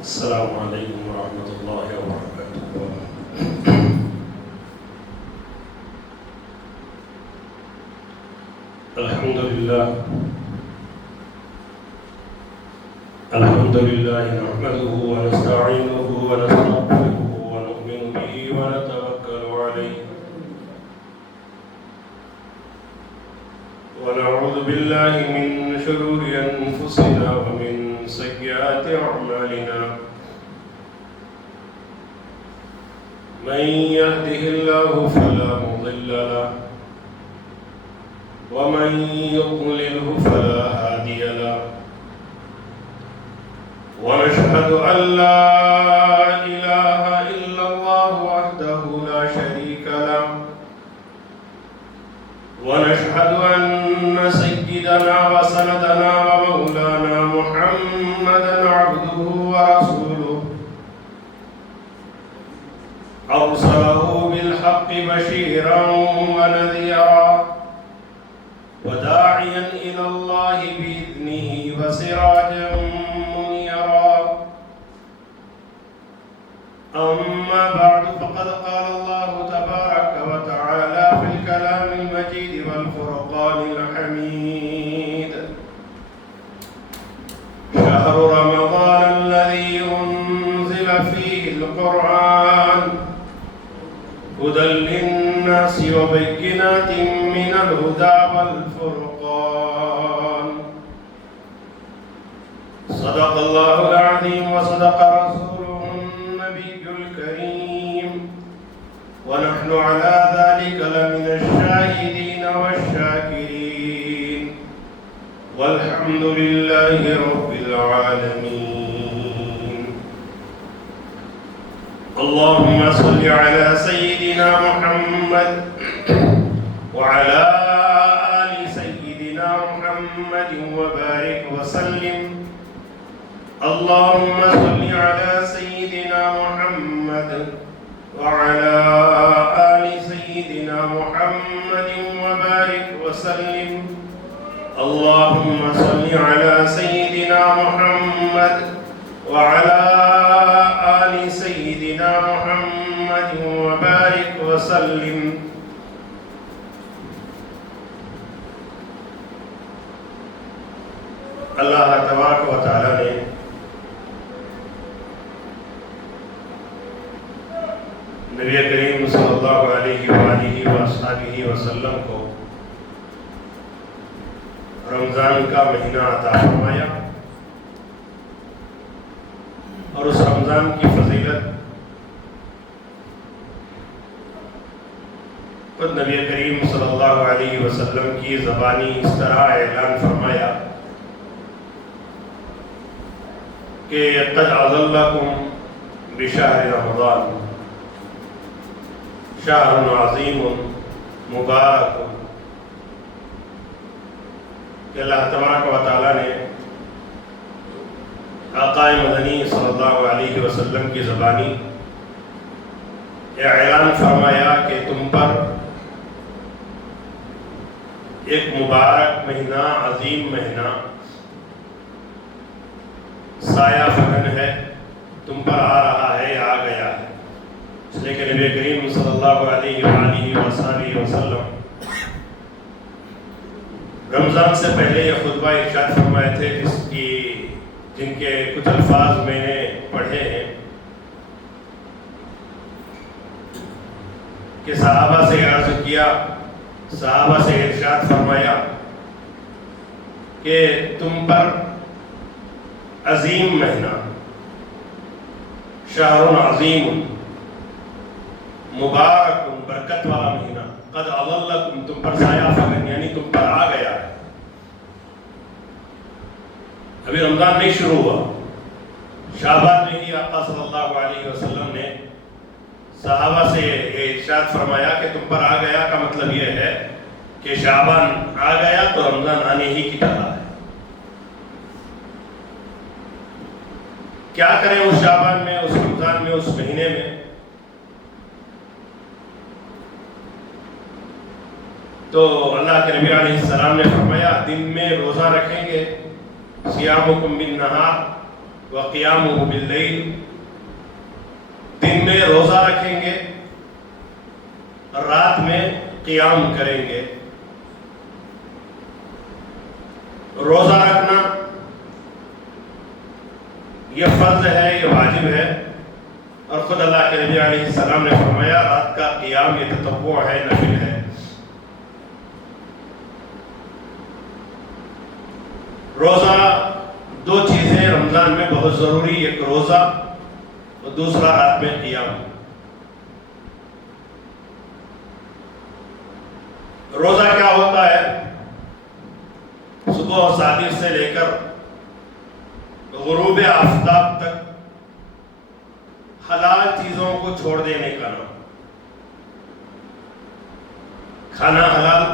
السلام علیکم ورحمۃ اللہ وبرکاتہ۔ الحمد للہ نحمده ونستعینه ونستغفره ونؤمن به ونتوکل علیہ ونعوذ باللہ من شرور انفسنا ومن سیئات اعمالنا، من يهده الله فلا مضل له ومن يضلله فلا هادي له، ونشهد أن لا إله إلا الله وحده لا شريك له، ونشهد أن سيدنا وسندنا ومولانا محمدا عبده ورسوله، أرسله بالحق بشيرا ونذيرا وداعيا إلى الله بإذنه وسراجا منيرا. أما بعد، فقد قال الله تبارك وتعالى في الكلام المجيد والفرقان الحميد: شهر رمضان الذي أنزل فيه القرآن هدى للناس وبينات من الهدى والفرقان. صدق الله العظيم وصدق رسوله النبي الكريم، ونحن على ذلك لمن الشاهدين والشاكرين، والحمد لله رب العالمين. اللهم صل على سيدنا محمد وعلى آل سيدنا محمد وبارك وسلم. اللهم صل على سيدنا محمد وعلى آل سيدنا محمد وبارك وسلم. اللهم صل على سيدنا محمد وعلى آل سيدنا محمد وبارك وسلم. اللہ تبارک و تعالی نے نبی کریم صلی اللہ علیہ وآلہ وصحبہ وسلم کو رمضان کا مہینہ عطا فرمایا، اور اس رمضان کی فضیلت خود نبی کریم صلی اللہ علیہ وسلم کی زبانی اس طرح اعلان فرمایا کہ قد اظلکم بشہر رمضان شہر عظیم مبارک، کہ اللہ تبارک و تعالیٰ نے آقا مدنی صلی اللہ علیہ وسلم کی زبانی اعلان فرمایا کہ تم پر ایک مبارک مہینہ، عظیم مہینہ، سایہ فکن ہے، تم پر آ رہا ہے، آ گیا ہے. اس لیے کہ نبی کریم صلی اللہ علیہ وآلہ وسلم رمضان سے پہلے یہ خطبہ ارشاد فرمائے تھے، جن کے کچھ الفاظ میں نے پڑھے ہیں کہ صحابہ سے عرض کیا، صحابہ سے ارشاد فرمایا کہ تم پر عظیم مہینہ، شہر عظیم مبارک، برکت والا مہینہ، قد اظلکم، تم پر سایہ فکن، یعنی تم پر آ گیا ہے. ابھی رمضان نہیں شروع ہوا، شعبان میں ہی آقا صلی اللہ علیہ وسلم نے صحابہ سے ارشاد فرمایا کہ تم پر آ گیا کا مطلب یہ ہے کہ شعبان آ گیا تو رمضان آنے ہی کی طرح ہے. کیا کریں اس شعبان میں، اس رمضان میں، اس مہینے میں؟ تو اللہ کے نبی علیہ السلام نے فرمایا دن میں روزہ رکھیں گے، صیامکم بالنہار، وقیامہ باللیل، دن میں روزہ رکھیں گے، رات میں قیام کریں گے۔ روزہ رکھنا یہ فرض ہے، یہ واجب ہے، اور خود اللہ کے نبی علیہ السلام نے فرمایا رات کا قیام یہ تطوع ہے، نفل ہے۔ روزہ دو چیزیں رمضان میں بہت ضروری، ایک روزہ اور دوسرا رات میں قیام۔ روزہ کیا ہوتا ہے؟ صبح صادق سے لے کر غروب آفتاب تک حلال چیزوں کو چھوڑ دینے کا نام۔ کھانا حلال،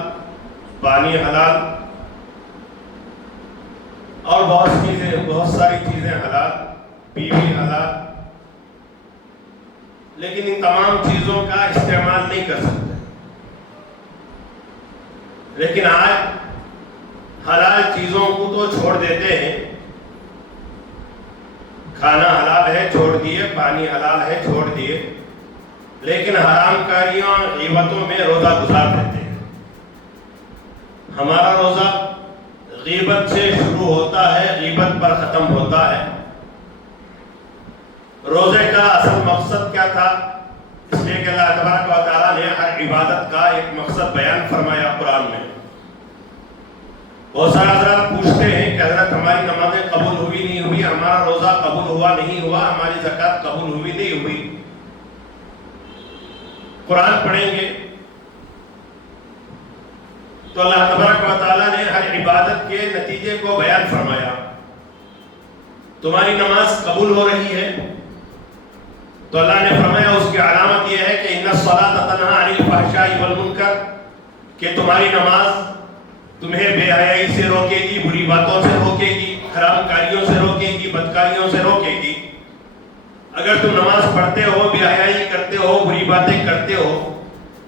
پانی حلال، اور بہت ساری چیزیں حلال، بیوی حلال، لیکن ان تمام چیزوں کا استعمال نہیں کر سکتے۔ لیکن آج حلال چیزوں کو تو چھوڑ دیتے ہیں، کھانا حلال ہے چھوڑ دیے، پانی حلال ہے چھوڑ دیے، لیکن حرام کاریوں اور غیبتوں میں روزہ گزار دیتے ہیں۔ ہمارا روزہ غیبت سے شروع ہوتا ہے، غیبت پر ختم ہوتا ہے۔ روزے کا اصل مقصد کیا تھا؟ اس لیے کہ اللہ تبارک و تعالیٰ نے ہر عبادت کا ایک مقصد بیان فرمایا قرآن میں۔ بہت سارے حضرات پوچھتے ہیں کہ حضرت ہماری نمازیں قبول ہوئی نہیں ہوئی، ہمارا روزہ قبول ہوا نہیں ہوا، ہماری زکوٰۃ قبول ہوئی نہیں ہوئی۔ قرآن پڑھیں گے تو اللہ تبارک و تعالیٰ نے ہر عبادت کے نتیجے کو بیان فرمایا۔ تمہاری نماز قبول ہو رہی ہے تو اللہ نے فرمایا اس کی علامت یہ ہے کہ ان الصلاۃ تنہی عن الفحشاء والمنکر، کہ تمہاری نماز تمہیں بے حیائی سے روکے گی، بری باتوں سے روکے گی، حرام کاریوں سے روکے گی، بدکاریوں سے روکے گی۔ اگر تم نماز پڑھتے ہو، بے حیائی کرتے ہو، بری باتیں کرتے ہو،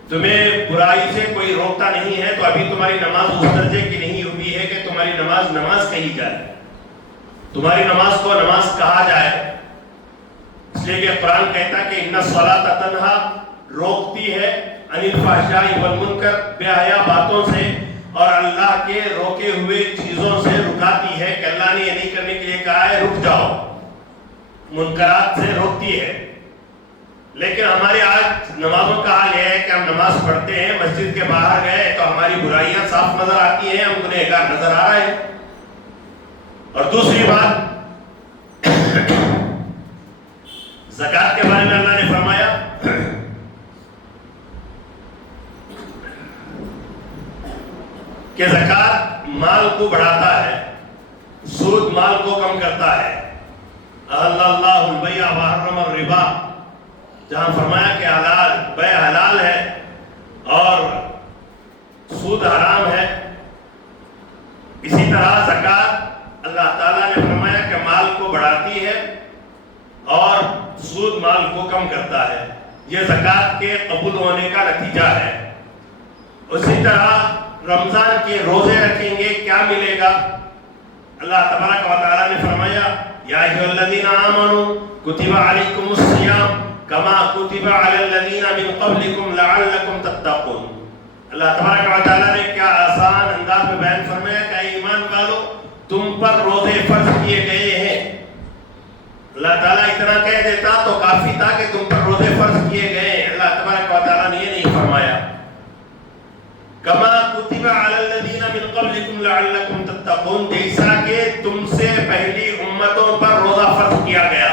تمہیں برائی سے کوئی روکتا نہیں ہے، تو ابھی تمہاری نماز اس درجے کی نہیں ہوئی ہے کہ تمہاری نماز نماز کہی جائے، تمہاری نماز کو نماز کہا جائے۔ اس لیے کہ قرآن کہتا ہے کہ ان الصلاۃ تنہی روکتی ہے عن الفحشاء والمنکر، بے حیا باتوں سے اور اللہ کے روکے ہوئے چیزوں سے رکاتی ہے، کہ اللہ نے یہ نہیں کرنے کے لیے کہا ہے رک جاؤ، منکرات سے روکتی ہے۔ لیکن ہمارے آج نمازوں کا حال یہ ہے کہ ہم نماز پڑھتے ہیں، مسجد کے باہر گئے تو ہماری برائیاں صاف نظر آتی ہیں، ہم گنہگار نظر آ رہے ہیں۔ اور دوسری بات، زکوٰۃ کے بارے میں اللہ نے فرمایا کہ زکوٰۃ مال کو بڑھاتا ہے، سود مال کو کم کرتا ہے۔ احل اللہ البیع وحرم الربا، جہاں فرمایا کہ حلال بیع حلال ہے اور سود حرام ہے، اسی طرح زکوٰۃ اللہ تعالیٰ نے فرمایا کہ مال کو بڑھاتی ہے اور سود مال کو کم کرتا ہے۔ یہ زکوٰۃ کے قبول ہونے کا نتیجہ ہے۔ اسی طرح رمضان کے روزے رکھیں گے، کیا ملے گا؟ اللہ تبارک و تعالیٰ نے فرمایا یا ایھا الذین آمنوا کتب علیکم الصیام کما کتب علی الذین من قبلکم لعلکم تتقون۔ اللہ تبارک و تعالیٰ نے کیا آسان انداز میں بیان فرمایا کہ اے ایمان والو، تم پر روزے فرض کیے گئے ہیں۔ اللہ تعالیٰ اتنا کہہ دیتا تو کافی تھا کہ تم پر روزے فرض کیے گئے ہیں۔ اللہ تبارک و تعالیٰ نے یہ نہیں فرمایا کما کتب علی الذین من قبلکم لعلکم تتقون، جیسا کہ تم سے پہلی امتوں پر روزہ فرض کیا گیا۔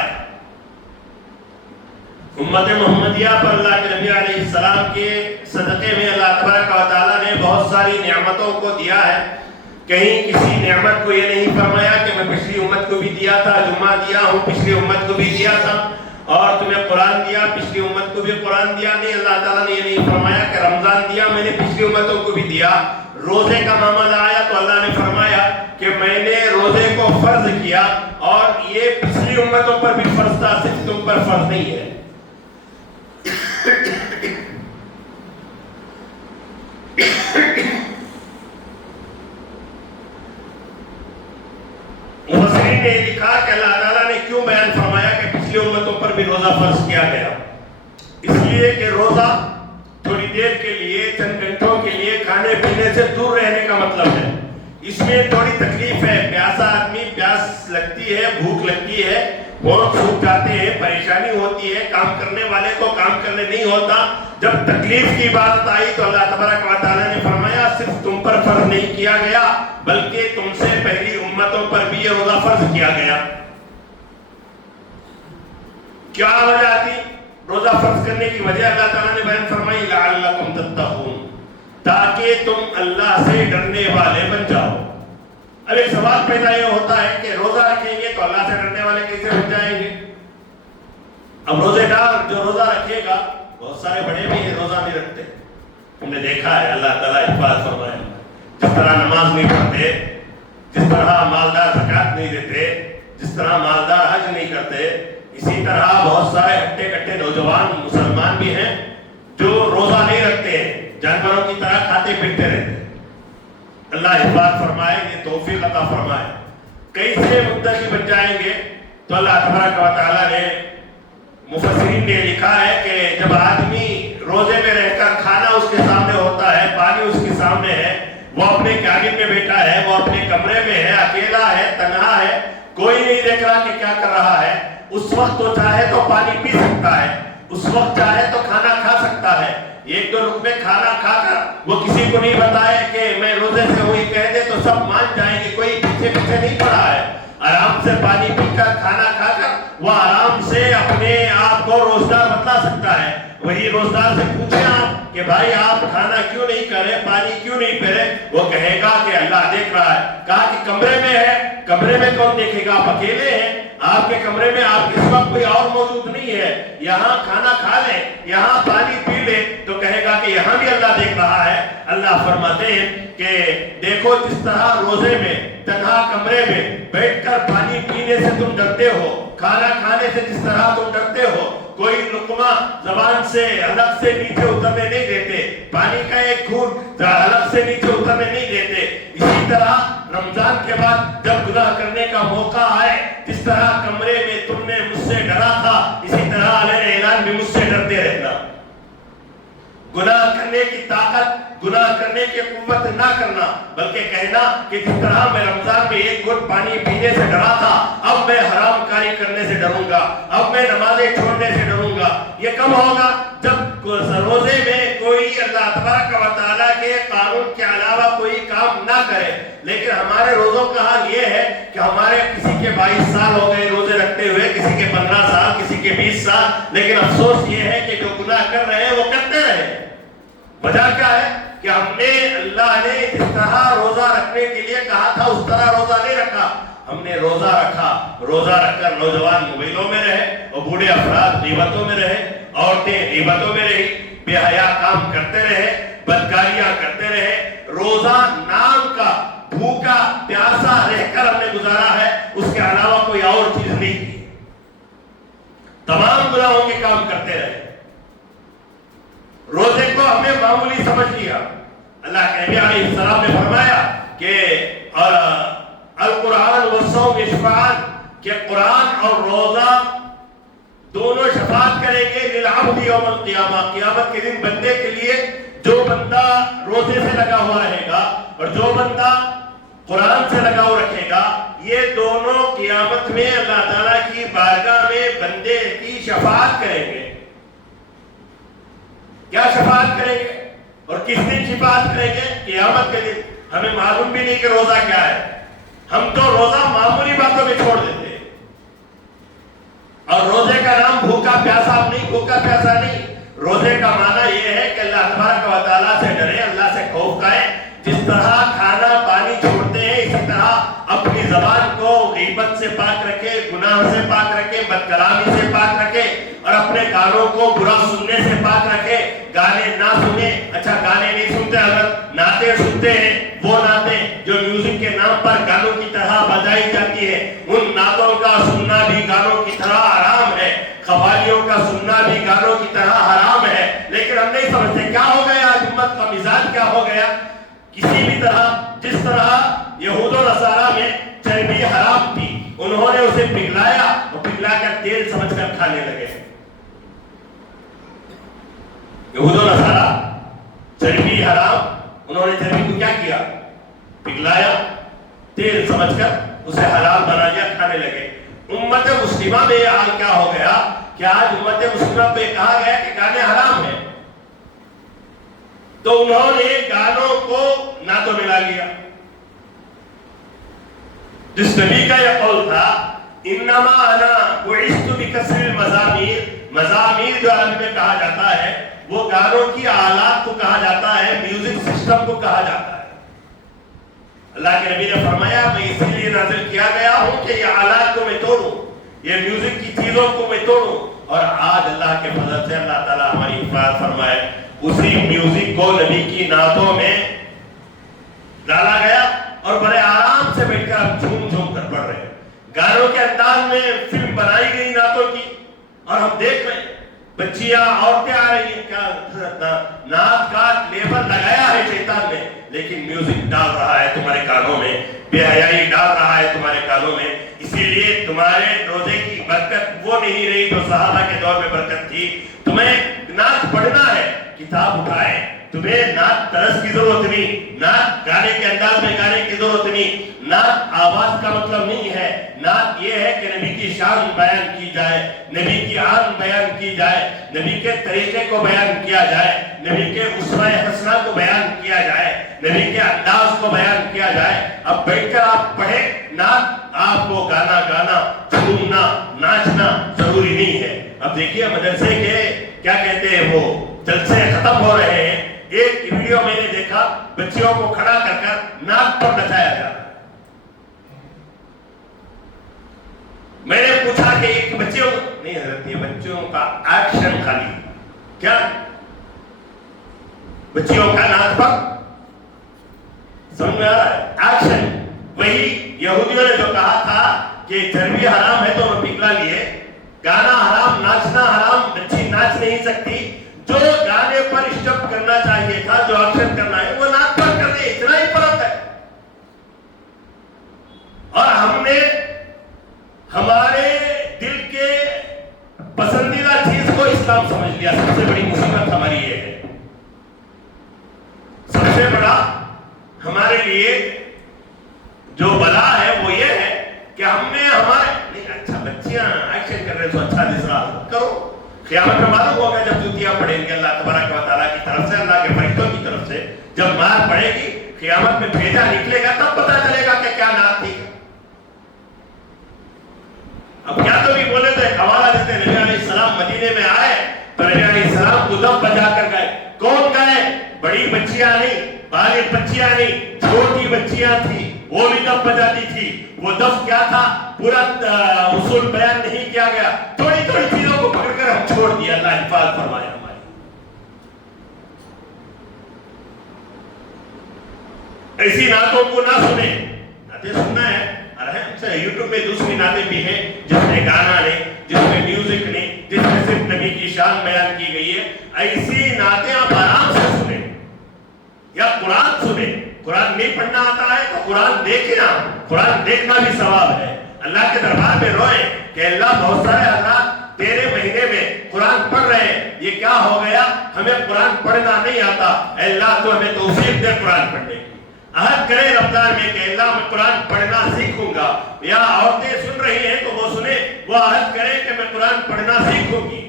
امت محمدیہ پر اللہ کے نبی علیہ السلام کے صدقے میں اللہ تبارک و تعالیٰ نے بہت ساری نعمتوں کو دیا ہے۔ کہیں کسی نعمت کو یہ نہیں فرمایا کہ میں پچھلی امت کو بھی دیا تھا، جمعہ دیا ہوں پچھلی امت کو بھی دیا تھا، اور تمہیں قرآن دیا پچھلی امت کو بھی قرآن دیا۔ نہیں، اللہ تعالیٰ نے یہ نہیں فرمایا کہ رمضان دیا میں نے پچھلی امتوں کو بھی دیا۔ روزے کا معاملہ آیا تو اللہ نے فرمایا کہ میں نے روزے کو فرض کیا، اور یہ پچھلی امتوں پر بھی فرض تھا، صرف تم پر فرض نہیں ہے۔ مفسرین نے لکھا کہ اللہ تعالیٰ نے کیوں بیان فرمایا کہ پچھلی امتوں پر بھی روزہ فرض کیا گیا؟ اس لیے کہ روزہ تھوڑی دیر کے لیے، چند گھنٹوں کے لیے کھانے پینے سے دور رہنے کا مطلب ہے۔ اس میں تھوڑی تکلیف ہے، پیاسا آدمی، پیاس لگتی ہے، بھوک لگتی ہے، ہونٹ سوکھ جاتے ہیں، پریشانی ہوتی ہے، کام کرنے والے کو کام کرنے نہیں ہوتا۔ جب تکلیف کی بات آئی تو اللہ تبارک و تعالیٰ نے فرمایا صرف تم پر فرض نہیں کیا گیا بلکہ تم سے پہلی امتوں پر بھی یہ روزہ فرض کیا گیا۔ کیا وجہ تھی روزہ فرض کرنے کی وجہ؟ اللہ تعالیٰ نے بیان فرمائی لعلکم تتقون، تاکہ تم اللہ سے ڈرنے والے بن جاؤ۔ اب ایک سوال پیدا یہ ہوتا ہے کہ روزہ رکھیں گے تو اللہ سے ڈرنے والے کیسے بن جائیں گے؟ اب روزے دار جو روزہ رکھے گا، بہت سارے بڑے بھی ہیں روزہ نہیں رکھتے، ہم نے دیکھا ہے، اللہ تعالیٰ حفاظت فرمائے۔ جس طرح نماز نہیں پڑھتے، جس طرح مالدار زکوٰۃ نہیں دیتے، جس طرح مالدار حج نہیں کرتے، اسی طرح بہت سارے ہٹے کٹے نوجوان مسلمان بھی ہیں جو روزہ نہیں رکھتے، جانوروں کی طرح کھاتے پیتے رہتے۔ اللہ حفاظت فرمائے، یہ توفیق عطا فرمائے۔ کیسے متقی بن جائیں گے؟ تو اللہ تبارک و تعالیٰ نے، مفسرین نے لکھا ہے کہ جب آدمی روزے میں رہ کر کھانا اس کے سامنے ہوتا ہے، پانی اس کے سامنے ہے، وہ اپنے کابن میں بیٹھا ہے، وہ اپنے کمرے میں ہے، اکیلا ہے، تنہا ہے، کوئی نہیں دیکھ رہا کہ کیا کر رہا ہے، اس وقت تو چاہے تو پانی پی سکتا ہے، اس وقت چاہے تو کھانا کھا سکتا ہے۔ ایک دو لقمے کھانا کھا کر وہ کسی کو نہیں بتائے کہ میں روزے سے ہوئی کہہ دے تو سب مان جائیں گے، کوئی پیچھے پیچھے نہیں پڑا ہے۔ آرام سے پانی پی کر، کھانا کھا کر وہ آرام سے اپنے آپ کو روزدار بتلا سکتا ہے۔ وہی روزدار سے پوچھیں آپ کہ بھائی آپ کھانا کیوں نہیں کرے، پانی کیوں نہیں پی رہے، وہ کہے گا کہ اللہ دیکھ رہا ہے۔ کہا کہ کمرے میں ہے، کمرے میں کون دیکھے گا؟ آپ اکیلے ہیں، آپ کے کمرے میں آپ کے سوا کوئی اور موجود نہیں ہے، یہاں کھانا کھا لے، یہاں پانی پی لے، تو کہے گا کہ یہاں بھی اللہ دیکھ رہا ہے۔ اللہ فرماتے ہیں کہ دیکھو جس طرح روزے میں تنہا کمرے میں بیٹھ کر پانی پینے سے تم ڈرتے ہو، کھانا کھانے سے جس طرح تم ڈرتے ہو، کوئی لقمہ زبان سے حلق سے نیچے اترنے نہیں دیتے، پانی کا ایک گھونٹ حلق سے نیچے اترنے نہیں دیتے، اسی طرح رمضان کے بعد جب گناہ کرنے کا موقع آئے، جس طرح کمرے میں تم نے مجھ سے ڈرا تھا، اسی طرح علیہ اعلان بھی مجھ سے ڈرتے رہنا۔ گناہ کرنے کی طاقت، گناہ کرنے کی قوت نہ کرنا، بلکہ کہنا کہ جس طرح میں رمضان میں ایک گھونٹ پانی پینے سے ڈرا تھا، اب میں حرام کاری کرنے سے ڈروں گا، اب میں نمازیں چھوڑنے سے ڈروں گا۔ یہ کب ہوگا؟ جب روزے میں کوئی اللہ تبارک و تعالیٰ کے قانون کے علاوہ کوئی کام نہ کرے۔ لیکن ہمارے روزوں کا حال یہ ہے کہ ہمارے کسی کے 22 سال ہو گئے روزے رکھتے ہوئے، کسی کے 15 سال، کسی کے 20 سال، لیکن افسوس یہ ہے کہ جو گناہ کر رہے ہیں وہ کرتے رہے۔ وجہ کیا ہے؟ کہ ہم نے، اللہ نے جس طرح روزہ رکھنے کے لیے کہا تھا اس طرح روزہ نہیں رکھا۔ ہم نے روزہ رکھا، روزہ رکھ کر نوجوان موبائلوں میں رہے اور بوڑھے افراد غیبتوں میں رہے، عورتیں غیبتوں میں رہی، بے حیا کام کرتے رہے، بدکاریاں کرتے رہے۔ روزہ نام کا بھوکا پیاسا رہ کر ہم نے گزارا ہے، اس کے علاوہ کوئی اور چیز نہیں کی، تمام گناہوں کے کام کرتے رہے۔ روزے کو ہم نے معمولی سمجھ لیا۔ اللہ کے نبی علیہ السلام نے فرمایا کہ القرآن والصوم شفاعت، کہ قرآن اور روزہ دونوں شفاعت کریں گے للعبد یوم القیامہ، قیامت کے دن بندے کے لیے۔ جو بندہ روزے سے لگا ہوا رہے گا اور جو بندہ قرآن سے لگاؤ رکھے گا، یہ دونوں قیامت میں اللہ تعالیٰ کی بارگاہ میں بندے کی شفاعت کریں گے۔ کیا شفاعت کریں گے اور کس دن شفاعت کریں گے؟ قیامت کے دن۔ ہمیں معلوم بھی نہیں کہ روزہ کیا ہے، ہم تو روزہ معمولی باتوں میں چھوڑ دیتے ہیں۔ اور روزے کا نام بھوکا پیاسا نہیں، بھوکا پیاسا نہیں، روزے کا معنی یہ ہے کہ اللہ تبارک و تعالیٰ سے ڈرے، اللہ سے خوف کھائیں۔ جس طرح کھانا پانی چھوڑتے ہیں، اسی طرح اپنی زبان کو غیبت سے پاک رکھے، گناہ سے پاک رکھے، بد کلامی سے پاک رکھے، اور اپنے کانوں کو برا سننے سے پاک رکھے۔ گانے نہ سنے، اچھا گانے نہیں سنتے، اگر نعتیں سنتے ہیں، وہ نعتیں جو میوزک کے نام پر گانوں کی طرح بجائی جاتی ہے، ان نعتوں کا سننا بھی گانوں کی طرح حرام ہے، قوالیوں کا سننا بھی گانوں کی طرح حرام ہے۔ لیکن ہم نہیں سمجھتے کیا ہو گیا، آج امت کا مزاج کیا ہو گیا۔ کسی بھی طرح، جس طرح یہود و نصارہ میں چربی حرام تھی، انہوں نے اسے پگھلایا اور پگھلا کر تیل سمجھ کر کھانے لگے. یہود و نصارہ چربی حرام، انہوں نے چربی کو کیا کیا؟ پگھلایا، تیل سمجھ کر اسے حلال بنا لیا، کھانے لگے. امت مسلمہ میں یہ حال کیا ہو گیا کہ آج امت مسلمہ پہ کہا گیا کہ گانے حرام ہیں، تو انہوں نے گانوں کو نعتوں میں لا لیا. جس نبی کا یہ قول تھا انما انا بعثت بکسر المزامیر، مزامیر جو عربی میں کہا جاتا ہے وہ گانوں کی آلات کو کہا جاتا ہے، میوزک سسٹم کو کہا جاتا ہے. اللہ کے نبی نے فرمایا میں اسی لیے نازل کیا گیا ہوں کہ یہ آلات کو میں توڑوں، یہ میوزک کی چیزوں کو میں توڑوں. اور آج اللہ کے فضل سے اللہ تعالیٰ ہماری حفاظت فرمائے، اسی میوزک کو نبی کی نعتوں میں ڈالا گیا اور بڑے آرام سے بیٹھ کر ہم جھوم جھوم کر پڑھ رہے ہیں. گانوں کے انداز میں فلم بنائی گئی نعتوں کی اور ہم دیکھ رہے ہیں بچیاں عورتیں آ رہی ہیں. کیا نعت کا لیبل لگایا ہے شیطان نے، لیکن میوزک ڈال رہا ہے تمہارے کانوں میں، بے حیائی ڈال رہا ہے تمہارے کانوں میں. اسی لیے تمہارے روزے کی برکت وہ نہیں رہی جو صحابہ کے دور میں برکت تھی. تمہیں نعت پڑھنا ہے، کتاب اٹھائے، تمہیں نعت طرز کی ضرورت نہیں، نعت گانے کے انداز میں گانے کی ضرورت نہیں. نعت آواز کا مطلب نہیں ہے، نعت یہ ہے کہ نبی کی شان بیان کی جائے، نبی کی آن بیان کی جائے، نبی کے طریقے کو بیان کیا جائے، نبی کے اسوہ حسنہ کو بیان کیا جائے، نبی کے انداز کو بیان کیا جائے. اب بیٹھ کر آپ پڑھیں نعت، آپ کو گانا گانا، جھومنا، ناچنا ضروری نہیں ہے. اب دیکھیے مدرسے کے کیا کہتے ہیں وہ جلسے ختم ہو رہے ہیں. ایک ویڈیو میں نے دیکھا بچیوں کو کھڑا کر کر نعت پر نچایا جا رہا. میں نے پوچھا کہ ایک بچیوں نہیں حضرت یہ بچوں کا ایکشن خالی کیا بچیوں کا نعت پر سمجھ میں آ رہا ہے؟ ایکشن وہی یہودیوں نے جو کہا تھا کہ چربی حرام ہے تو انہوں نے پگھلا لیے، گانا حرام، ناچنا حرام، بچی ناچ نہیں سکتی. جو گانے پر اسٹیپ کرنا چاہیے تھا، جو ایکشن کرنا ہے وہ نعت پر کر دے، اتنا ہی فرق ہے. اور ہم نے ہمارے دل کے پسندیدہ چیز کو اسلام سمجھ لیا. سب سے بڑی مصیبت ہماری یہ ہے، سب سے بڑا ہمارے لیے جو بلا ہے وہ یہ ہے کہ ہم نے ہمارے نہیں اچھا بچیاں ایکشن کر رہے تو اچھا دس رہا کرو، قیامت میں معلوم ہوگا جب جوتیاں پڑیں گے اللہ تبارک و تعالیٰ کی طرف سے، اللہ کے فرشتوں کی طرف سے جب مار پڑے گی، قیامت میں بھیجا نکلے گا، تب پتا چلے گا کہ کیا نعت تھی. اب کیا تو بھی بولے تو ایک حوالہ دیتے ہیں نبی علیہ السلام مدینے میں آئے تو نبی علیہ السلام کو دف بجا کر گئے. کون گئے؟ بڑی بچیاں نہیں، بالغ بچیاں نہیں، چھوٹی بچیاں تھی، وہ بھی دف بجاتی تھی. وہ دف کیا تھا پورا اصول بیان نہیں کیا گیا، تھوڑی تھوڑی چیزوں کو پکڑ کر ہم چھوڑ دیا. اللہ حفاظت فرمائے ہماری. ایسی نعتوں کو نہ سنیں. نعتیں سننا ہے یوٹیوب میں دوسری نعتیں بھی ہیں جس میں گانا نہیں، جس میں میوزک نہیں، جس میں صرف نبی کی شان بیان کی گئی ہے. ایسی نعتیں آپ آرام سے سنیں یا قرآن سنیں. قرآن نہیں پڑھنا آتا ہے تو قرآن دیکھنا، قرآن دیکھنا بھی ثواب ہے. اللہ کے دربار میں روئیں کہ اللہ بہت سارے حضرات تیرے مہینے میں قرآن پڑھ رہے ہیں، یہ کیا ہو گیا؟ ہمیں قرآن پڑھنا نہیں آتا، اے اللہ تو ہمیں توفیق دے قرآن پڑھنے کی. عہد کرے رمضان میں کہ اللہ میں قرآن پڑھنا سیکھوں گا. یا عورتیں سن رہی ہیں تو وہ سنیں، وہ عہد کریں کہ میں قرآن پڑھنا سیکھوں گی.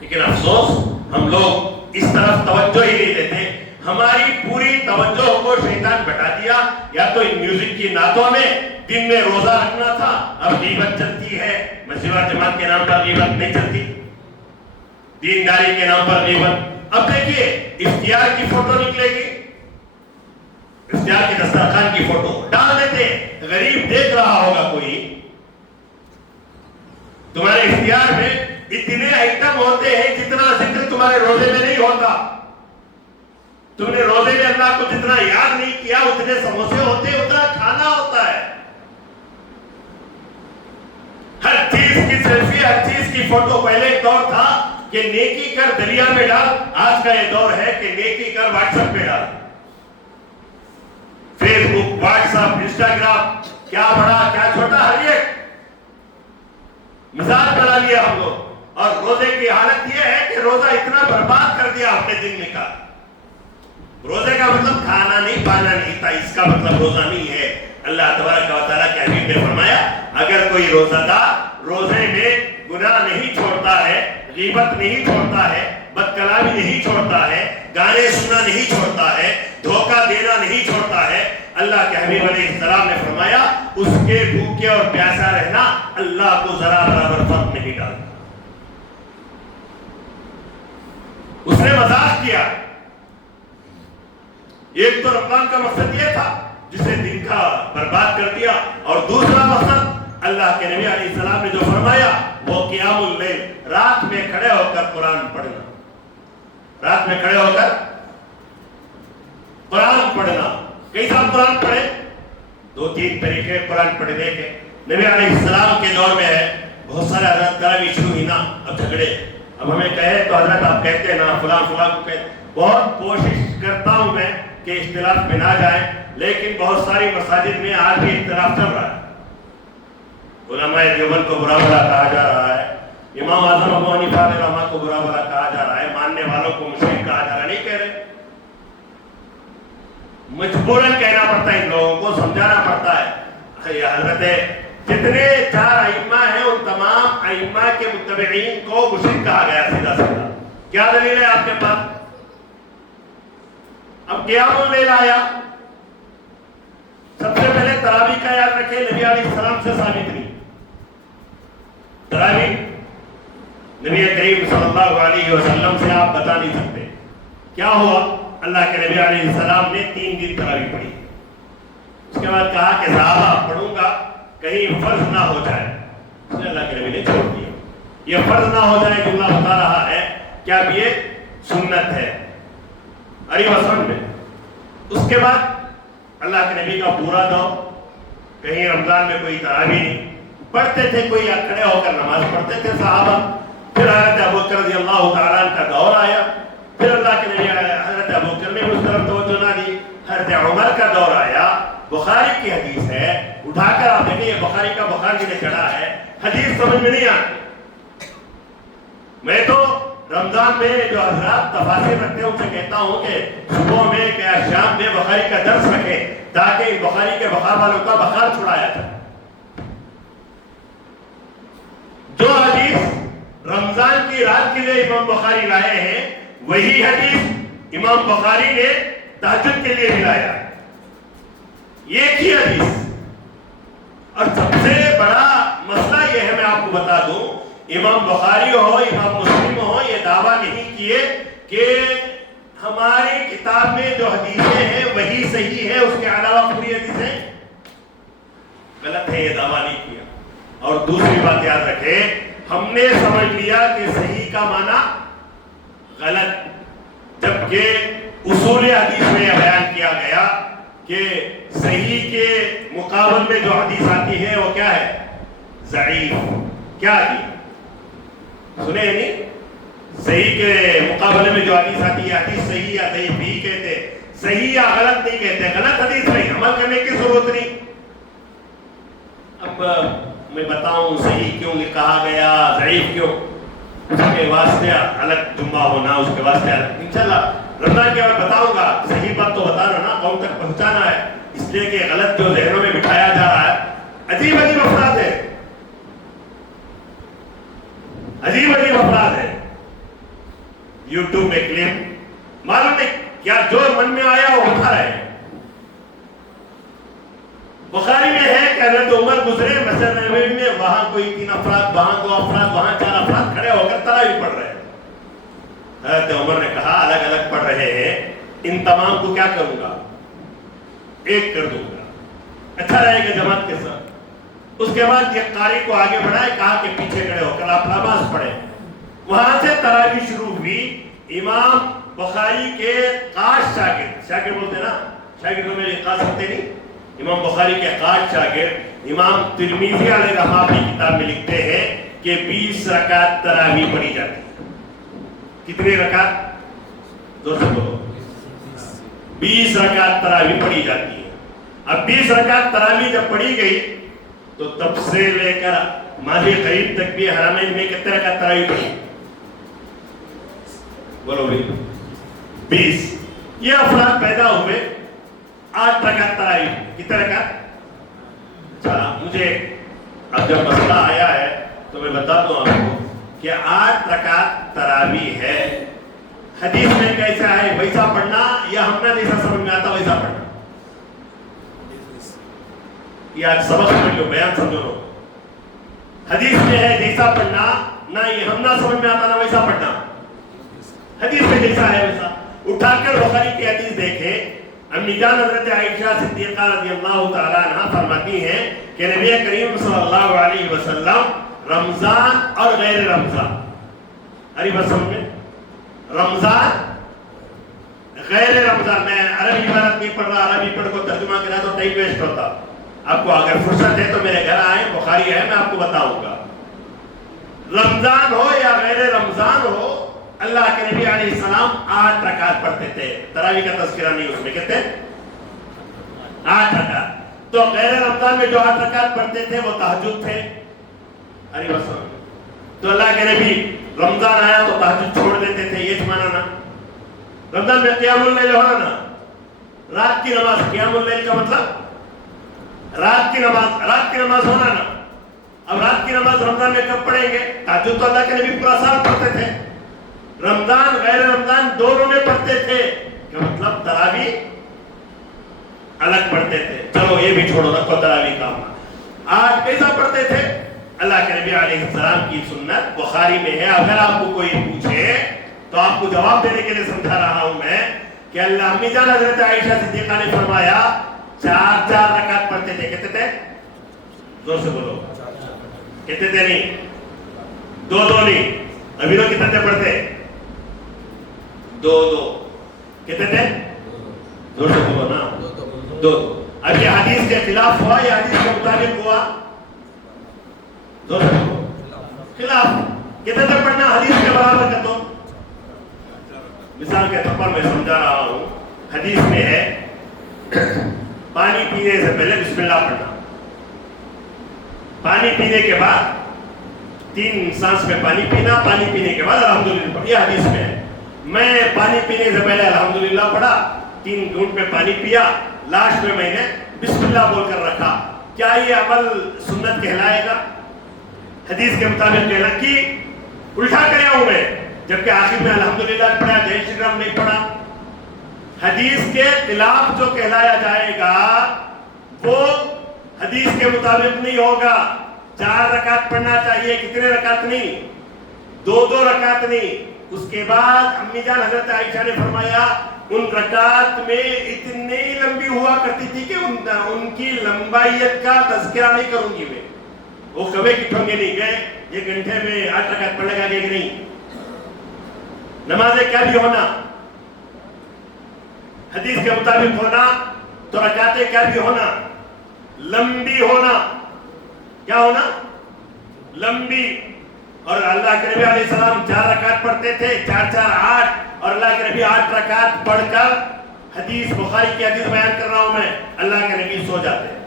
لیکن افسوس ہم لوگ اس طرف توجہ ہی نہیں دیتے. ہماری پوری توجہ کو شیطان بٹا دیا. یا تو ان میوزک کی نعتوں میں دن میں روزہ رکھنا تھا، اب غیبت چلتی ہے. مسجد اور جماعت کے نام پر غیبت نہیں چلتی، دینداری کے نام پر غیبت. اب دیکھیے افطار کی فوٹو نکلے گی، افطار کے دسترخوان کی فوٹو ڈال دیتے. غریب دیکھ رہا ہوگا کوئی، تمہارے افطار میں اتنے آئٹم ہوتے ہیں جتنا ذکر تمہارے روزے میں نہیں ہوتا. تم نے روزے میں اللہ کو جتنا یاد نہیں کیا، اتنے سموسے ہوتے، اتنا کھانا ہوتا ہے. ہر چیز کی سیلفی، ہر چیز کی فوٹو. پہلے ایک دور تھا کہ نیکی کر دریا میں ڈال، آج کا یہ دور ہے کہ نیکی کر واٹس ایپ پہ ڈال. فیس بک، واٹس ایپ، انسٹاگرام، کیا بڑا کیا چھوٹا، ہر ایک مزاج بنا لیا ہم لوگ. اور روزے کی حالت یہ ہے کہ روزہ اتنا برباد کر دیا اپنے دن کا. روزے کا مطلب کھانا نہیں پانا نہیں تھا، اس کا مطلب روزہ نہیں ہے. اللہ تبارک و تعالیٰ کے حبیب نے فرمایا اگر کوئی روزہ دار روزے میں گناہ نہیں چھوڑتا ہے، غیبت نہیں چھوڑتا ہے، بد کلامی نہیں چھوڑتا ہے، گانے سننا نہیں چھوڑتا ہے، دھوکہ دینا نہیں چھوڑتا ہے، اللہ کے حبیب علیہ السلام نے فرمایا اس کے بھوکے اور پیاسا رہنا اللہ کو ذرا برابر فرق نہیں ڈالتا. اس نے مذاق کیا. ایک تو رمضان کا مقصد یہ تھا جسے دن کا برباد کر دیا، اور دوسرا مقصد اللہ کے نبی علیہ السلام نے جو فرمایا وہ قیام اللیل، رات میں کھڑے ہو کر قرآن پڑھنا. رات میں کھڑے ہو کر قرآن پڑھنا. کیسا قرآن پڑھے؟ 2-3 طریقے قرآن پڑھنے کے نبی علیہ السلام کے دور میں ہے. بہت سارے حضرت تراویح شروع ہوئی نا، اب جھگڑے. اب ہمیں کہے تو حضرت آپ کہتے ہیں نا فلاں فلاں کو کہتے. بہت کوشش کرتا ہوں میں کہ اختلاف میں نہ جائیں، لیکن بہت ساری مساجد میں آج بھی اختلاف چل رہا ہے. علماء دیوبند کو برا بھلا کہا جا رہا ہے، امام اعظم ابو حنیفہ علیہ رحمہ کو برا بھلا کہا جا رہا ہے، ماننے والوں کو مشرک کہا جا رہا ہے. نہیں کہہ رہے، مجبوراً کہنا پڑتا ہے، ان لوگوں کو سمجھانا پڑتا ہے. حضرت جتنے 4 ائمہ ہیں ان تمام ائمہ کے متبعین کو مشرک کہا گیا سیدھا سیدھا. کیا دلیل ہے آپ کے پاس؟ اب قیام اللیل آیا. سب سے پہلے تراویح کا یاد رکھیں، نبی علیہ السلام سے ثابت نہیں. تراویح نبی کریم صلی اللہ علیہ وسلم سے آپ بتا نہیں سکتے. کیا ہوا؟ اللہ کے نبی علیہ السلام نے 3 دن تراویح پڑھی. اس کے بعد کہا کہ صحابہ پڑھوں گا کہیں فرض نہ ہو جائے. اس نے اللہ کے نبی نے چھوڑ دیا. یہ فرض نہ ہو جائے جو اللہ بتا رہا ہے، کیا اب یہ سنت ہے علی وسلم میں. اس کے بعد اللہ کے نبی کا پورا دور، کہیں رمضان میں کوئی تراویح نہیں پڑھتے تھے، کوئی کھڑے ہو کر نماز پڑھتے تھے صحابہ. پھر حضرت ابوبکر رضی اللہ تعالیٰ عنہ کا دور آیا، پھر اللہ کے نبی حضرت ابوبکر نے اس طرف توجہ نہ دی. حضرت عمر کا دور آیا. بخاری کی حدیث ہے، اٹھا کر آپ دیکھیں، یہ بخاری کا بخاری میں چڑھا ہے، حدیث سمجھ میں نہیں آتی. میں تو رمضان میں جو حضرات تفاسیر رکھتے ہیں ان سے کہتا ہوں کہ صبح میں یا شام میں بخاری کا درس رکھیں تاکہ بخاری کے بخار والوں کا بخار چھڑایا جائے. جو حدیث رمضان کی رات کے لیے امام بخاری لائے ہیں وہی حدیث امام بخاری نے تہجد کے لیے بھی لایا. ایک ہی حدیث. اور سب سے بڑا مسئلہ یہ ہے، میں آپ کو بتا دوں، امام بخاری ہو امام مسلم ہو یہ دعویٰ نہیں کیے کہ ہماری کتاب میں جو حدیثیں ہیں وہی صحیح ہے، اس کے علاوہ پوری حدیثیں غلط ہے، یہ دعویٰ نہیں کیا. اور دوسری بات یاد رکھیں، ہم نے سمجھ لیا کہ صحیح کا معنی غلط، جبکہ اصول حدیث میں بیان کیا گیا کہ صحیح کے مقابل میں جو حدیث آتی ہے وہ کیا ہے؟ ضعیف. کیا آتی ہے؟ سنے نہیں؟ صحیح کے مقابلے میں جو حدیث آتی ہے حدیث صحیح یا ضعیف بھی کہتے، صحیح یا غلط نہیں کہتے. غلط حدیث نہیں، عمل کرنے کی ضرورت نہیں. اب میں بتاؤں صحیح کیوں کہا گیا، ضعیف کیوں، اس کے واسطے الگ جمعہ ہونا، اس کے واسطے الگ. انشاءاللہ رمضان کے بعد بتاؤں گا. صحیح بات تو بتانا نا، قوم تک پہنچانا ہے، اس لیے کہ غلط جو ذہنوں میں بٹھایا جا رہا ہے عجیب عجیب افراد ہے، عجیب عجیب افراد ہے. یوٹیوب میں کلپ معلوم نہیں کیا جو من میں آیا وہ اٹھا رہے ہیں. بخاری میں ہے کہ حضرت عمر گزرے مسجد نبوی میں، وہاں کوئی 3 افراد، وہاں 2 افراد، وہاں 4 افراد کھڑے ہو کر تراویح پڑھ رہے ہیں. حضرت عمر نے کہا الگ الگ پڑھ رہے ہیں، ان تمام کو کیا کروں گا؟ ایک کر دوں گا، اچھا رہے گا جماعت کے ساتھ. اس کے بعد یہ قاری کو آگے بڑھائے، کہا کہ پیچھے کھڑے ہو کر آپ نماز پڑھیں. وہاں سے تراویح شروع ہوئی. امام بخاری کے قاش شاگرد، شاگرد بولتے نا، شاگردوں میں قاش ہوتے نہیں، امام بخاری کے قاش شاگرد امام ترمذی علیہ رحمہ اپنی کتاب میں لکھتے ہیں کہ 20 رکعت تراویح پڑھی جاتی ہے. کتنی رکعت؟ 200 بولو. 20 رکعت تراویح پڑھی جاتی ہے. اب 20 رکعت تراویح جب پڑھی گئی تو تب سے لے کر ماضی قریب تک بھی حرمین میں کتنے رکعت تراویح پڑھی؟ بولو بھائی 20. یہ افراد پیدا ہوئے 8 رکعت تراویح. کتنے رکعت؟ چلا مجھے اب جب مسئلہ آیا ہے تو میں بتا دوں آپ کو کہ 8 رکعت تراویح ہے. حدیث میں کیسا ہے ویسا پڑھنا یا ہم نے جیسا سمجھ میں آتا ویسا پڑھنا؟ یہ آج سبق سمجھ لو, بیان سمجھو لو. حدیث میں ہے جیسا پڑھنا, نہ یہ ہم نہ سمجھ میں آتا نہ ویسا پڑھنا. حدیث میں جیسا ہے ویسا. اٹھا کر بخاری کی حدیث دیکھیں, امی جان حضرت عائشہ صدیقہ رضی اللہ تعالیٰ عنہ فرماتی ہیں کہ نبی کریم صلی اللہ علیہ وسلم رمضان اور غیر رمضان, ارے بس سمجھ میں, رمضان غیر رمضان, میں عربی عبارت نہیں پڑھ رہا, عربی پڑھ کو ترجمہ کرا تو ٹائم ویسٹ ہوتا. آپ کو اگر فرصت ہے تو میرے گھر آئیں, بخاری ہے, میں آپ کو بتاؤں گا. رمضان ہو یا غیر رمضان ہو, اللہ کے نبی علیہ السلام 8 رکعت پڑھتے تھے. تراویح کا تذکرہ نہیں اس میں, کہتے ہیں 8 رکعت. تو غیر رمضان میں جو 8 رکعت پڑھتے تھے وہ تہجد تھے. ارے بس, تو اللہ کے نبی رمضان آیا تو تہجد چھوڑ دیتے تھے, یہ مانا نا. رمضان میں قیام اللیل ہونا نا, رات کی نماز. قیام اللیل کا مطلب رات کی نماز ہونا نا. اب رات کی نماز رمضان میں کب پڑھیں گے؟ تہجد تو اللہ کے نبی پورا سال پڑھتے تھے, رمضان غیر رمضان دونوں میں پڑھتے تھے. کیا مطلب؟ تراویح الگ پڑھتے تھے. چلو یہ بھی چھوڑو, رکھو تراویح کا. آج کیسا پڑھتے تھے؟ اللہ کے نبی علیہ السلام کی سنت بخاری میں ہے. اگر آپ کو کوئی پوچھے تو آپ کو جواب دینے کے لیے سمجھا رہا ہوں میں کہ اللہ امی جان حضرت عائشہ صدیقہ نے فرمایا 4 رکعت پڑھتے تھے. کہتے تھے, زور سے بولو, کہتے تھے نہیں, 2 نہیں. ابھی لوگ کتنے تھے پڑھتے؟ 2. کہتے تھے, زور سے بولو نا, 2. اب یہ حدیث کے خلاف ہوا یا حدیث کے مطابق ہوا؟ زور سے بولو, خلاف. کہتے تھے پڑھنا حدیث کے برابر کر دو. مثال کے طور پر میں سمجھا رہا ہوں, حدیث میں ہے پانی پینے سے پہلے بسم اللہ پڑھنا, پانی پینے کے بعد 3 سانس میں پانی پینا, پانی پینے کے بعد الحمدللہ پڑھنا. یہ حدیث میں ہے. میں پانی پینے سے پہلے الحمدللہ پڑھا, 3 گھونٹ میں پانی پیا, لاسٹ میں میں نے بسم اللہ بول کر رکھا. کیا یہ عمل سنت کہلائے گا؟ حدیث کے مطابق کہنا کہ الٹا کریا ہوں میں, جبکہ آخر میں الحمدللہ پڑھا, جے شری رام نہیں پڑھا. حدیث کے خلاف جو کہلایا جائے گا وہ حدیث کے مطابق نہیں ہوگا. 4 رکعت پڑھنا چاہیے. کتنے رکعت نہیں؟ 2 رکعت نہیں. اس کے بعد امی جان حضرت عائشہ نے فرمایا ان رکعت میں اتنی لمبی ہوا کرتی تھی کہ ان کی لمبائیت کا تذکرہ نہیں کروں گی میں. وہ کبھی کی ٹھونگے نہیں گئے, یہ گھنٹے میں 8 رکعت پڑھنے گا کہ نہیں. نمازیں کیا بھی ہونا, حدیث کے مطابق ہونا, تو رکعتیں کیا بھی ہونا, لمبی ہونا. کیا ہونا؟ لمبی. اور اللہ کے نبی علیہ السلام 4 رکعت پڑھتے تھے, 4 4 8, اور اللہ کے نبی 8 رکعت پڑھ کر, حدیث بخاری کی حدیث بیان کر رہا ہوں میں, اللہ کے نبی سو جاتے.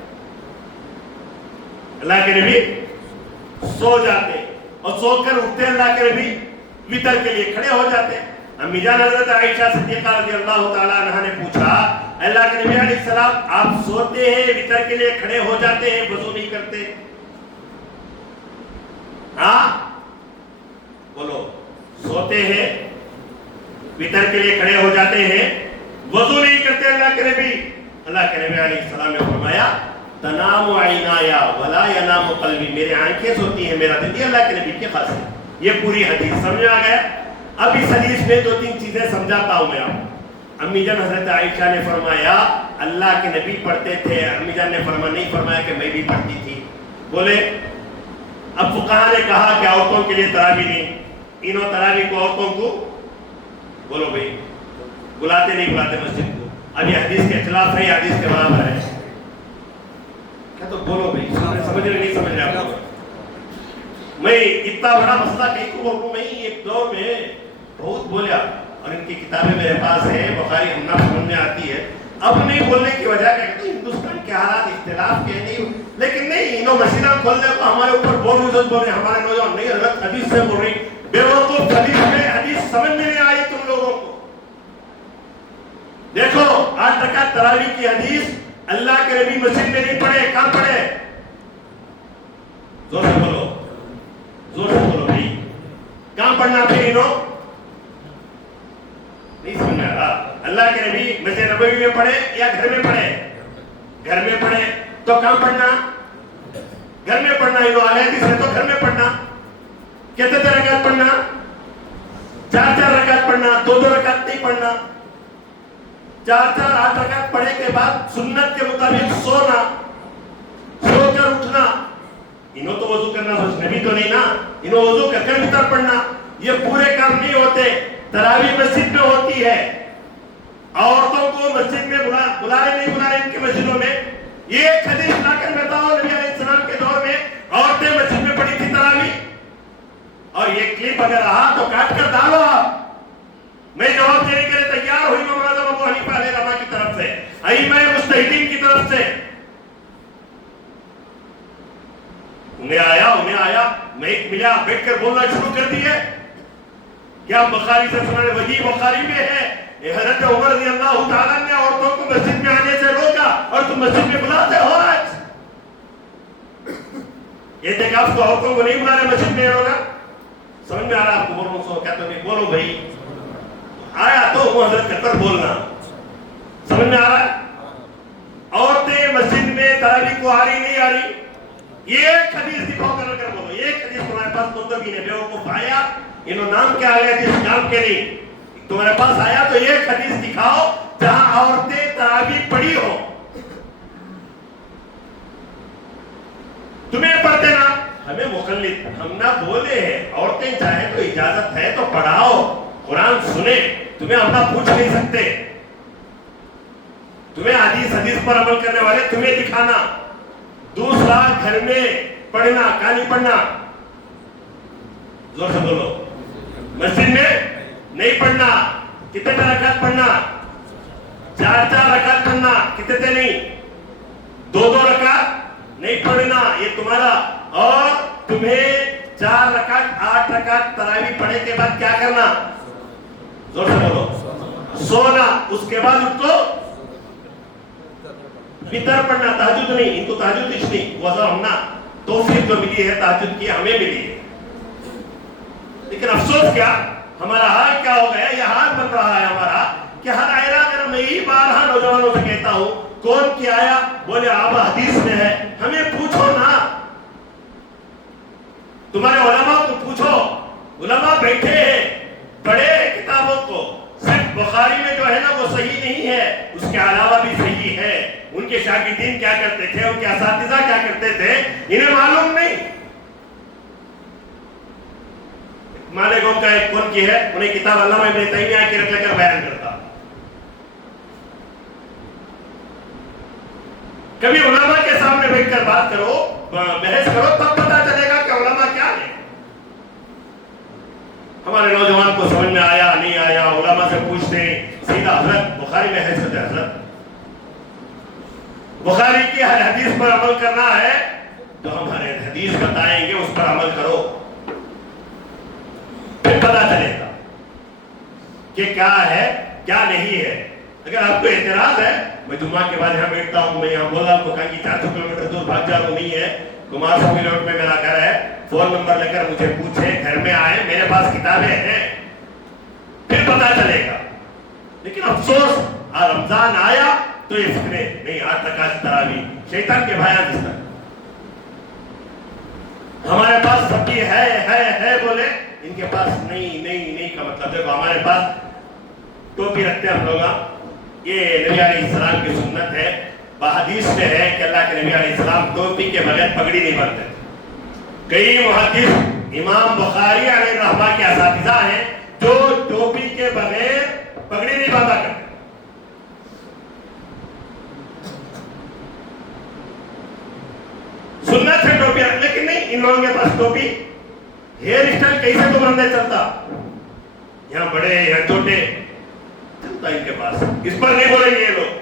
اللہ کے نبی سو جاتے اور سو کر اٹھتے, اللہ کے نبی وتر کے لیے کھڑے ہو جاتے. امی جان حضرت عائشہ صدیقہ رضی اللہ تعالیٰ عنہ نے پوچھا, اللہ کے نبی علیہ السلام آپ سوتے ہیں, وتر کے لیے کھڑے ہو جاتے ہیں, وضو نہیں کرتے؟ ہاں بولو, سوتے ہیں, وتر کے لیے کھڑے ہو جاتے ہیں, وضو نہیں کرتے اللہ کے نبی. اللہ کے نبی علیہ السلام نے فرمایا تنام عینایا ولا ینام قلبی, میری آنکھیں سوتی ہیں, میرا دل. یہ اللہ کے نبی کی خاصیت. یہ پوری حدیث سمجھ آ گیا. اب اس حدیث میں 2-3 چیزیں سمجھاتا ہوں میں آپ کو. امی جان حضرت عائشہ نے فرمایا اللہ کے نبی پڑھتے تھے, امی جان نے نہیں فرمایا کہ میں بھی پڑھتی تھی. بولے اب فقہا نے کہا کہ عورتوں کے لیے تراویح نہیں, انہوں تراویح کو عورتوں کو بولو بھائی بلاتے نہیں بلاتے مسجد کو. اب یہ حدیث کے خلاف ہے یا حدیث کے برابر ہے؟ کیا تو بولو بھائی, سمجھ رہے نہیں سمجھ رہے آپ؟ میں اتنا بڑا مسئلہ کہیں کو بولوں, میں ایک دور میں بہت بولیا, اور ان کی کتابیں میرے پاس ہے, بخاری ہم نہ سمجھ میں آتی ہے. اپنے بولنے کی وجہ کہتے ہیں ہندوستان کے حالات اختلاف کے نہیں، لیکن نہیں انہوں مسجدہ کھول دے تو ہمارے اوپر بول رہے ہمارے نوجوان نہیں حضرت حدیث سے بول رہی بے وقوف، حدیث سمجھ میں نہیں آئی تم لوگوں کو. دیکھو 8 رکعت تراویح کی حدیث اللہ کے نبی مسجد میں نہیں پڑھے، کہاں پڑھے؟ زور سے بولو، زور سے بولو بھائی، کہاں پڑھنا پھر انہوں؟ نہیں سمجھ میں آ رہا. اللہ کے نبی مسجد نبوی میں پڑھے یا گھر میں پڑھے؟ گھر میں پڑھے. تو کہاں پڑھنا؟ گھر میں پڑھنا. انہوں آلے حدیث ہے تو گھر میں پڑھنا. کتنے رکعت پڑھنا؟ 4 رکعت پڑھنا، 2 رکعت نہیں پڑھنا. 4 8 رکعت پڑھے کے بعد سنت کے مطابق سونا، سو کر اٹھنا. انہوں تو وضو کرنا نبی تو نہیں نا، انہوں وضو کر کر بھیتر پڑھنا. یہ پورے کام نہیں ہوتے. تراویح مسجد میں ہوتی ہے. عورتوں کو مسجد میں بلا رہے نہیں بلا رہے ان کی مسجدوں میں. یہ ایک حدیث لا کر بتاؤ نبی علیہ السلام کے دور میں عورتیں مسجد میں پڑھی تھی تراویح. اور یہ کلپ اگر رہا تو کاٹ کر ڈالو آپ. میں جواب دینے کے لیے تیار ہوں امام اعظم ابو حنیفہ علیہ رحمہ کی طرف سے، ائمہ مجتہدین کی طرف سے. انہیں آیا میں ایک ملا بیٹھ کر بولنا شروع کر دیے. کیا بخاری سے سنا ہے؟ وہی بخاری میں ہے حضرت عمر رضی اللہ تعالیٰ نے عورتوں کو مسجد میں آنے سے روکا اور تم مسجد میں بلاتے ہو. آج اعتکاف تو عورتوں کو نہیں بلا رہے مسجد میں ہوگا. سمجھ میں آ رہا آپ کو؟ بولو سو کہتے ہیں بولو بھائی. آیا تو وہ حضرت کر کر بولنا. سمجھ میں آ رہا ہے؟ عورتیں مسجد میں تراویح کو آ رہی نہیں آ رہی. یہ ایک حدیث دکھاؤ کر بولو. ایک حدیث تمہارے پاس مطلب ہی نہیں. بیوقوف آیا انہوں نام کیا آیا جس نام کے نہیں تمہارے پاس آیا تو ایک حدیث دکھاؤ جہاں عورتیں تراویح پڑھی ہو. تمہیں پڑھتے نا ہمیں مخلد ہم نہ بولے ہیں. عورتیں چاہے تو اجازت ہے تو پڑھاؤ، قرآن سنے. تمہیں ہم نہ پوچھ نہیں سکتے. تمہیں حدیث پر عمل کرنے والے تمہیں دکھانا. دوسرا گھر میں پڑھنا، کہاں نہیں پڑھنا؟ زور سے بولو. مسجد میں نہیں پڑھنا. کتنے رکعت پڑھنا؟ 4 رکعت پڑھنا. کتنے نہیں؟ 2 رکعت نہیں پڑھنا. یہ تمہارا. اور تمہیں 4 رکعت 8 رکعت تراویح پڑھنے کے بعد کیا کرنا؟ زور سے بولو. سونا. اس کے بعد اٹھ کو وتر پڑھنا. تہجد نہیں. ان کو تہجد کچھ نہیں. وضع ہونا توفیق جو ملی ہے تہجد کی ہمیں ملی ہے. لیکن افسوس کیا ہمارا حال کیا ہو گیا؟ یہ حال بن رہا ہے ہمارا کہ ہر آئرہ اگر میں ہی بارہا نوجوانوں سے کہتا ہوں کون کیا آیا؟ بولے آبا حدیث میں ہے. ہمیں پوچھو نا. تمہارے علماء کو پوچھو. علماء بیٹھے ہیں پڑھے کتابوں کو. صرف بخاری میں جو ہے نا وہ صحیح نہیں ہے، اس کے علاوہ بھی صحیح ہے. ان کے شاگردین کیا کرتے تھے، ان کے اساتذہ کیا کرتے تھے انہیں معلوم نہیں. مانے گوم کا ایک کون کی ہے انہیں کتاب علامہ ابن تیمیہ کی رکھ لے کر بیان کرتا. کبھی علماء کے سامنے بیٹھ کر بات کرو، بحث کرو، تب پتہ چلے گا کہ علماء کیا ہے. ہمارے نوجوان کو سمجھ میں آیا نہیں آیا علماء سے پوچھتے ہیں سیدھا حضرت بخاری میں حیثیت ہے. حضرت بخاری کی ہر حدیث پر عمل کرنا ہے تو ہم ہر حدیث بتائیں گے، اس پر عمل کرو. پھر پتا چلے گا کہ کیا ہے کیا نہیں ہے. اگر آپ کو اعتراض ہے، میں جمعہ کے بعد یہاں بیٹھتا ہوں، میں یہاں بول رہا ہوں کہ 400 کلومیٹر دور بھاگ جاؤں نہیں ہے، کمار 100 کلومیٹر میں میرا گھر ہے. فون نمبر لے کر مجھے پوچھیں، گھر میں آئے، میرے پاس کتابیں ہیں، پھر پتا چلے گا. لیکن افسوس رمضان آیا تو یہ فکرے نہیں. 8 رکعت تراویح شیطان کے بھایا جس طرح ہمارے پاس سب بھی ہے بولے، ان کے پاس نہیں کا مطلب دیکھو ہمارے پاس ٹوپی رکھتے ہیں ہم لوگ. یہ نبی علیہ السلام کی سنت ہے. بحدیث میں ہے کہ اللہ کے نبی علیہ السلام ٹوپی کے بغیر پگڑی نہیں باندھتے. کئی محدث امام بخاری علیہ رحمہ کے اساتذہ ہیں جو ٹوپی کے بغیر پگڑی نہیں باندھا کرتے. سنت ہے ٹوپی، لیکن نہیں ان لوگوں کے پاس ٹوپی ہیئر اسٹائل کیسے تو بندے چلتا، یہاں بڑے یہاں چھوٹے چلتا ان کے پاس. اس پر نہیں بولیں گے یہ لوگ.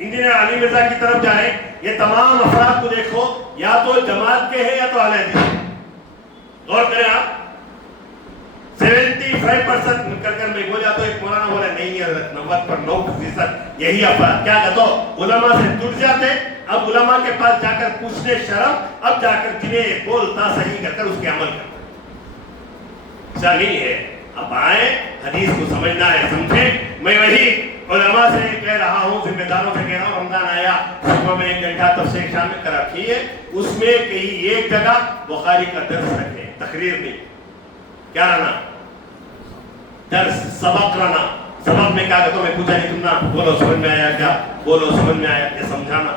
انجینئر علی مرزا کی طرف جائیں، یہ تمام افراد کو دیکھو، یا تو جماعت کے ہیں یا تو اہل حدیث ہیں. غور کریں آپ، 75% کر میں بول جاتا ہوں، ایک مولانا بولے نہیں ہے حضرت 90% یہی افراد. کیا کہتا ہو؟ علماء سے ٹوٹ جاتے، اب علماء کے پاس جا کر پوچھنے شرم، اب جا کر جنہیں بولتا صحیح کر کر اس کے عمل کرتا. ایسا نہیں ہے. اب آئیں، حدیث کو سمجھنا ہے سمجھیں. میں وہی علماء سے کہہ رہا ہوں، ذمہ داروں سے کہہ رہا ہوں، رمضان آیا صبح میں 1 گھنٹہ تفسیر شامل کر رکھی ہے، اس میں کہیں ایک جگہ بخاری کا درس رکھیں، تقریر نہیں. کیا رہنا؟ درس، سبق رہنا. سبق میں کیا کہتا ہوں، میں پوچھا نہیں تم نا بولو سمجھ میں آیا کیا، بولو سمجھ میں آیا، یہ سمجھانا.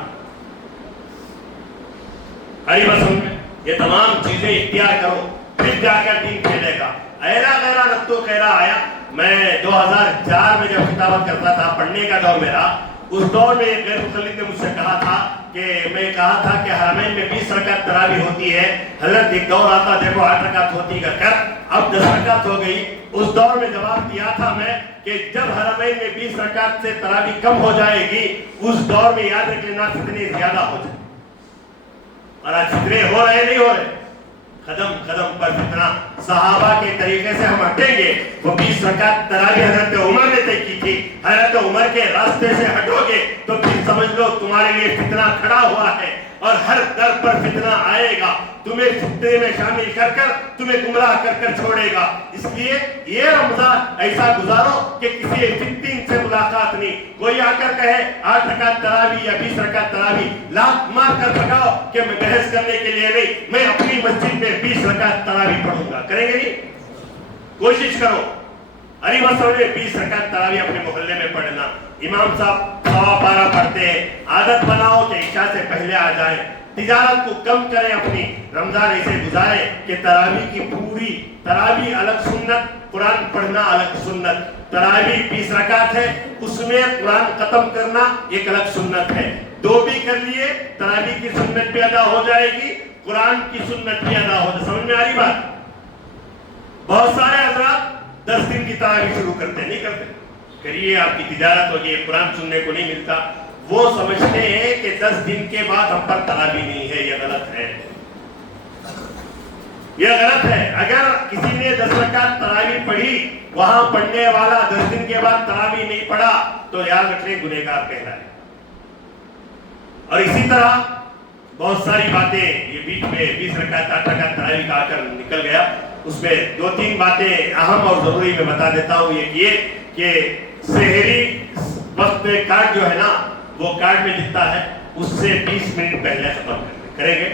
ہری بسم میں یہ تمام چیزیں اختیار کرو، پھر جا کر دین پھیلے گا. ایرا غیرہ نتو خیرہ آیا. میں 2004 میں جب خطابت کرتا تھا، پڑھنے کا دور میرا، اس دور میں ایک غیر مقلد نے مجھ سے کہا تھا کہ میں کہا تھا کہ حرمین میں 20 رکعت تراویح ہوتی ہے. حضرت ایک دور آتا دیکھو 8 رکعت ہوتی ہے کر، اب 10 رکعت ہو گئی. اس دور میں جواب دیا تھا میں کہ جب حرمین میں 20 رکعت سے تراویح کم ہو جائے گی، اس دور میں یاد رکھ لینا فتنے زیادہ ہو جائے. اور آج فتنے ہو رہے نہیں ہو رہے، قدم قدم پر فتنہ. صحابہ کے طریقے سے ہم ہٹیں گے. وہ 20 رکعت تراویح حضرت عمر نے طے کی تھی، حضرت عمر کے راستے سے ہٹو گے تو پھر سمجھ لو تمہارے لیے فتنہ کھڑا ہوا ہے، اور ہر در پر فتنہ آئے گا، تمہیں فتنے میں شامل کر کر تمہیں گمراہ کر کر چھوڑے گا. اس لیے یہ رمضان ایسا گزارو کہ کسی فتن سے ملاقات نہیں. کوئی آ کر کہے 8 رکعت تراویح یا 20 رکعت تراویح، لات مار کر بھگاؤ کہ میں بحث کرنے کے لیے نہیں، میں اپنی مسجد میں 20 رکعت تراویح پڑھوں گا. کریں گے نہیں؟ کوشش کرو. اری مسجد میں 20 رکعت تراویح اپنے محلے میں پڑھنا. امام صاحب 12 پڑھتے ہیں، عادت بناؤ کہ عشاء سے پہلے آ جائیں. تجارت کو کم کریں اپنی. رمضان ایسے گزارے کہ تراویح کی پوری، تراویح الگ سنت، قرآن پڑھنا الگ سنت. تراویح 20 رکعت ہے، اس میں قرآن ختم کرنا ایک الگ سنت ہے. 2 بھی کر لیے، تراویح کی سنت بھی ادا ہو جائے گی، قرآن کی سنت بھی ادا ہو جائے. سمجھ میں آ رہی بات؟ بہت سارے حضرات 10 دن کی تراویح شروع کرتے نہیں کرتے. کریے، آپ کی تجارت ہوگی، قرآن سننے کو نہیں ملتا. وہ سمجھتے ہیں کہ 10 دن کے بعد ہم پر تراویح نہیں ہے. یہ غلط ہے، یہ غلط ہے. اگر کسی نے 10 رکعت تراویح پڑھی، وہاں پڑھنے والا 10 دن کے بعد تراویح نہیں پڑھا تو یاد رکھیں گنہگار کہلائے. اور اسی طرح بہت ساری باتیں یہ بیچ میں 20 رکعت 8 رکعت تراویح کا آ کر نکل گیا. اس میں 2-3 باتیں اہم اور ضروری میں بتا دیتا ہوں. یہ کہ سحری وقت میں کارڈ جو ہے نا، وہ کارڈ میں جتنا ہے اس سے 20 منٹ پہلے ختم کریں گے.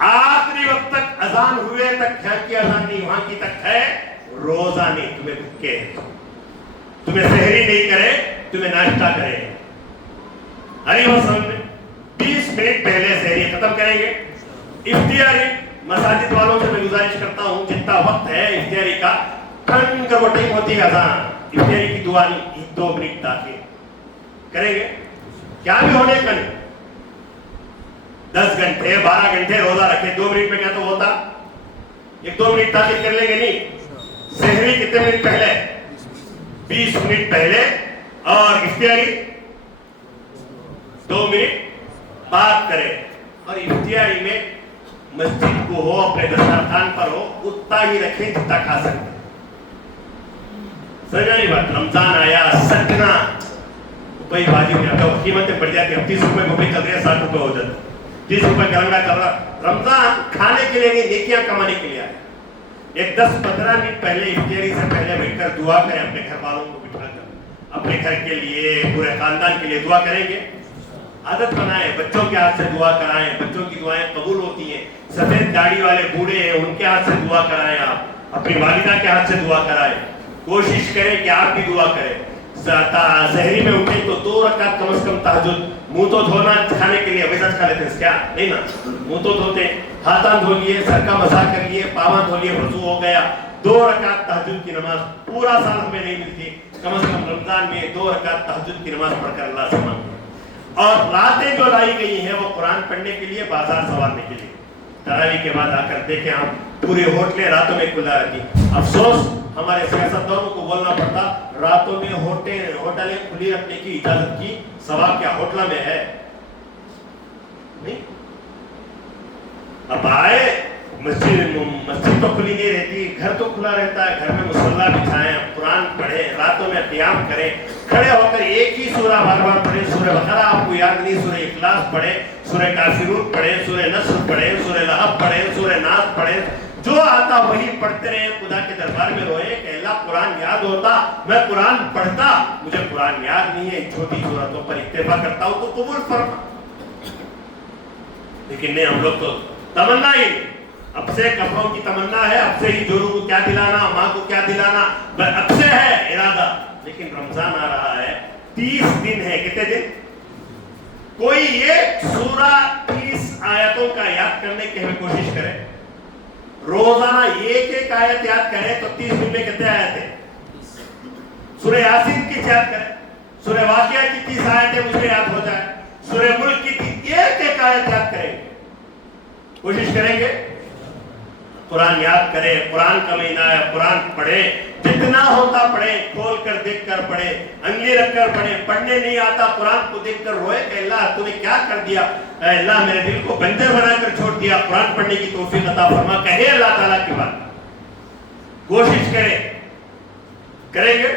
آخری وقت تک اذان ہوئے تک، یہاں کی اذان نہیں وہاں کی تک ہے، روزہ نہیں. تمہیں بھوکے ہیں، تمہیں سحری نہیں کرے، تمہیں ناشتہ کرے. ہری مسلم میں 20 منٹ پہلے سحری ختم کریں گے. افطاری مساجد والوں سے میں گزارش کرتا ہوں، جتنا وقت ہے افطاری کا، ٹھنڈ کا وہ ٹائم ہوتی ہے اذان، افطاری کی دعا نہیں، 2 منٹ تاخیر کریں گے. کیا بھی ہونے کا نہیں. 10 گھنٹے 12 گھنٹے روزہ رکھے، 2 منٹ میں کیا تو ہوتا؟ 1-2 منٹ تاخیر کر لیں گے نہیں. سحری کتنے منٹ پہلے؟ 20 منٹ پہلے. اور افطاری 2 منٹ بعد کرے. اور افطاری میں مسجد کو ہو، اپنے دسترخوان پر ہو، اتنا ہی رکھیں جتنا کھا سکتے. سمجھا نہیں بات؟ رمضان آیا، سٹنا کوئی بازی میں آتا، قیمتیں بڑھ جاتی ہیں. 30 روپے گوبھی چل رہی ہے، 60 روپے ہو جاتے، 30 روپے کرنگا چل رہا. رمضان کھانے کے لیے نہیں، نیکیاں کمانے کے لیے آئے. ایک 10-15 منٹ پہلے افطاری سے پہلے بیٹھ کر دعا کریں. اپنے گھر والوں کو بٹھا کر اپنے گھر کے لیے، پورے خاندان کے لیے دعا کریں گے. عادت بنائیں، بچوں کے ہاتھ سے دعا کرائیں. بچوں کی دعائیں قبول ہوتی ہیں. سفید داڑھی والے بوڑھے ہیں، ان کے ہاتھ سے دعا کرائیں. آپ اپنی والدہ کے ہاتھ سے دعا کرائیں. کوشش کریں کہ آپ بھی دعا کریں. سحری میں اٹھیں تو 2 رکعت کم از کم تہجد. منہ تو دھونا کھانے کے لیے، ویسا کھا لیتے ہیں کیا؟ نہیں نا، منہ تو دھوتے، ہاتھاں دھو لیے، سر کا مسح کر لیے، پاواں دھو لیے، وضو ہو گیا. 2 رکعت تہجد کی نماز پورا سال ہمیں نہیں ملتی، کم از کم رمضان میں 2 رکعت تہجد کی نماز پڑھ کر اللہ سے مانگیں. اور راتیں جو لائی گئی ہیں وہ قرآن پڑھنے کے لیے، بازار سنوارنے کے لیے. تراویح کے بعد آ کر دیکھیں ہم پوری ہوٹلیں راتوں میں کھلا رہتی. افسوس ہمارے سیاستدانوں کو بولنا پڑتا راتوں میں ہوٹلیں کھلی رکھنے کی اجازت کی ثواب کیا ہوٹل میں ہے؟ نہیں. اب آئے مسجد تو کھلی نہیں رہتی, گھر تو کھلا رہتا ہے, گھر میں مصلی بچھائیں, قرآن پڑھیں, راتوں میں قیام کریں, کھڑے ہو کر ایک ہی سورہ بار بار پڑھیں. سورہ بقرہ آپ کو یاد نہیں, سورہ اخلاص پڑھیں, سورہ کافرون پڑھیں, سورہ نصر پڑھیں, سورہ لہب پڑھیں, سورہ ناس پڑھیں, جو آتا وہی پڑھتے رہے. خدا کے دربار میں روئے کہ اللہ قرآن یاد ہوتا, میں قرآن پڑھتا, مجھے قرآن یاد نہیں ہے, چھوٹی صورتوں پر اکتفا کرتا ہوں تو قبول فرما. لیکن نہیں, ہم لوگ تو تمنا ہی اب سے کپڑوں کی تمنا ہے, اب سے ہی جورو کو کیا دلانا, ماں کو کیا دلانا, اب سے ہے ارادہ. لیکن رمضان آ رہا ہے, 30 دن ہے. کتنے دن؟ کوئی ایک سورہ 30 آیتوں کا یاد کرنے کی ہمیں کوشش کرے. روزانہ ایک آیت یاد کرے تو 30 دن میں کتنے آیتیں؟ سورہ یاسین کی یاد کرے, سورہ واقعہ کی 30 آیتیں مجھے یاد ہو جائے, سورہ ملک کی ایک آیت یاد کریں. کوشش کریں گے قرآن یاد کریں. قرآن کا مہینہ ہے, قرآن پڑھیں, جتنا ہوتا پڑھیں, کھول کر دیکھ کر پڑھیں, انگلی رکھ کر پڑھیں. پڑھنے نہیں آتا قرآن کو دیکھ کر روئے کہ اللہ تو نے کیا کر دیا, اے اللہ میرے دل کو بنجر بنا کر چھوڑ دیا, قرآن پڑھنے کی توفیق عطا فرما. کہے اللہ تعالیٰ کی بات, کوشش کریں گے.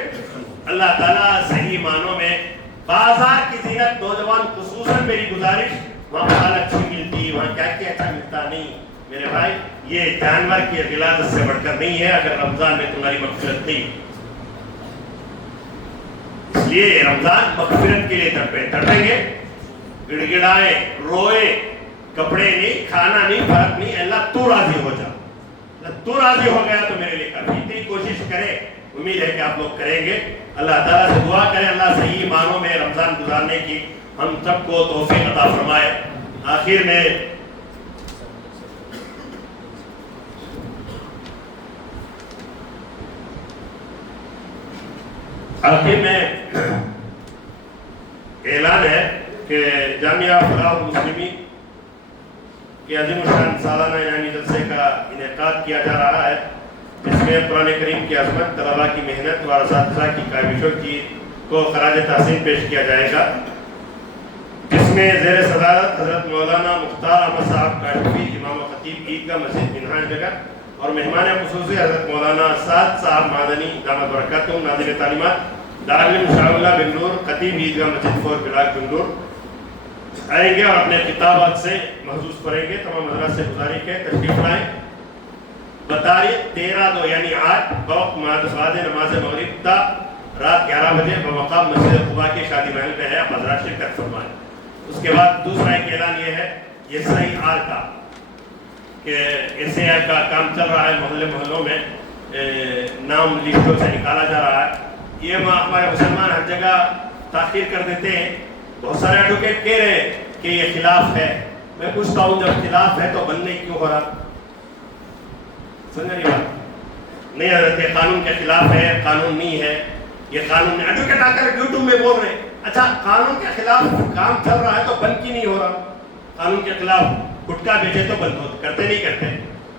اللہ تعالیٰ صحیح معنوں میں بازار کی زینت, نوجوان خصوصاً میری گزارش, وہاں پھل اچھی ملتی, وہاں کیا کیا اچھا ملتا نہیں. میرے بھائی یہ جانور کی غلاظت سے بڑھ کر نہیں ہے اگر رمضان میں تمہاری مغفرت نہیں. اس لیے رمضان مغفرت کے لیے تڑپیں گے, گڑ گڑائے, روئے, کپڑے نہیں, کھانا نہیں, فرق نہیں. اللہ تو راضی ہو جا, تو راضی ہو گیا تو میرے لیے کافی. اتنی کوشش کرے, امید ہے کہ آپ لوگ کریں گے. اللہ تعالیٰ سے دعا کریں اللہ صحیح معنوں میں رمضان گزارنے کی ہم سب کو توفیق عطا فرمائے. آخر میں اعلان ہے کہ جامعہ فلاح المسلمین کے عظیم الشان سالانہ انعامی جلسے کا انعقاد کیا جا رہا ہے, جس میں قرآن کریم کی عظمت, طلباء کی محنت اور اساتذہ کی کاوشوں کو خراج تحسین پیش کیا جائے گا, جس میں زیر صدارت حضرت مولانا مختار احمد صاحب کاشفی, امام و خطیب عیدگاہ مسجد منہاج نگر, اور مہمان خصوصی حضرت مولانا سعد صاحب مادنی دامت برکاتہم, ناظم تعلیمات دارالعلوم شاہ اللہ بنگلور, خطیب عیدگاہ مسجد 4 بلاک بنگلور آئیں گے اور اپنے خطابات سے محظوظ کریں گے. تمام حضرات سے گزارش ہے تشریف لائیں. بتاریخ 13/2 یعنی آج بوقت بعد نماز مغرب تا رات 11 بجے بمقام مسجد قباء کے شادی محل میں ہے, آپ حضرات شرکت فرمائیں. اس کے بعد دوسرا ایک اعلان یہ ہے, یہ SIR کا کہ SIR کا کام چل رہا ہے, محلوں میں نام لسٹوں سے نکالا جا رہا ہے. یہ ہمارے مسلمان ہر جگہ تاخیر کر دیتے ہیں. بہت سارے ایڈوکیٹ کہہ رہے ہیں کہ یہ خلاف ہے. میں پوچھتا ہوں جب خلاف ہے تو بننے کیوں ہو رہا؟ سمجھ نہیں بات نہیں حضرت, یہ قانون کے خلاف ہے, قانون نہیں ہے. یہ قانون ایڈوکیٹ آ کر یوٹیوب میں بول رہے ہیں, اچھا قانون کے خلاف کام چل رہا ہے تو بند کی نہیں ہو رہا؟ قانون کے خلاف گٹکا بیچے تو بند ہوتے, کرتے نہیں کرتے.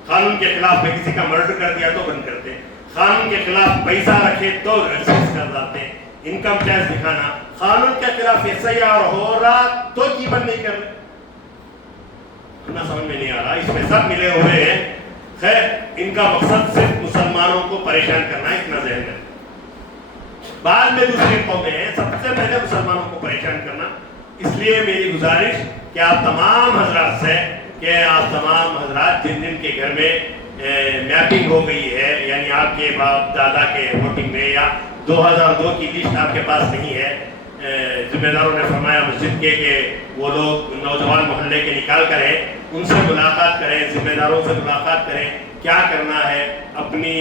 قانون کے خلاف میں کسی کا مرڈر کر دیا تو بند کرتے. قانون کے خلاف پیسہ رکھے تو ریسرچ کر جاتے ہیں, انکم ٹیکس دکھانا. قانون کے خلاف SIR ہو رہا تو کی بند نہیں کر رہے؟ سمجھ میں نہیں آ رہا. اس میں سب ملے ہوئے ہیں. خیر, ان کا مقصد صرف مسلمانوں کو پریشان کرنا ہے, اتنا ذہن ہے. بعد میں دوسری قومیں ہیں, سب سے پہلے مسلمانوں کو پریشان کرنا. اس لیے میری گزارش کہ آپ تمام حضرات سے, کہ آپ تمام حضرات جن جن کے گھر میں میپنگ ہو گئی ہے, یعنی آپ کے باپ دادا کے ووٹنگ میں یا 2002 کی لسٹ آپ کے پاس نہیں ہے, ذمہ داروں نے فرمایا مسجد کے کہ وہ لوگ نوجوان محلے کے نکال کر ہیں, ان سے ملاقات کریں, ذمہ داروں سے ملاقات کریں, کیا کرنا ہے. اپنی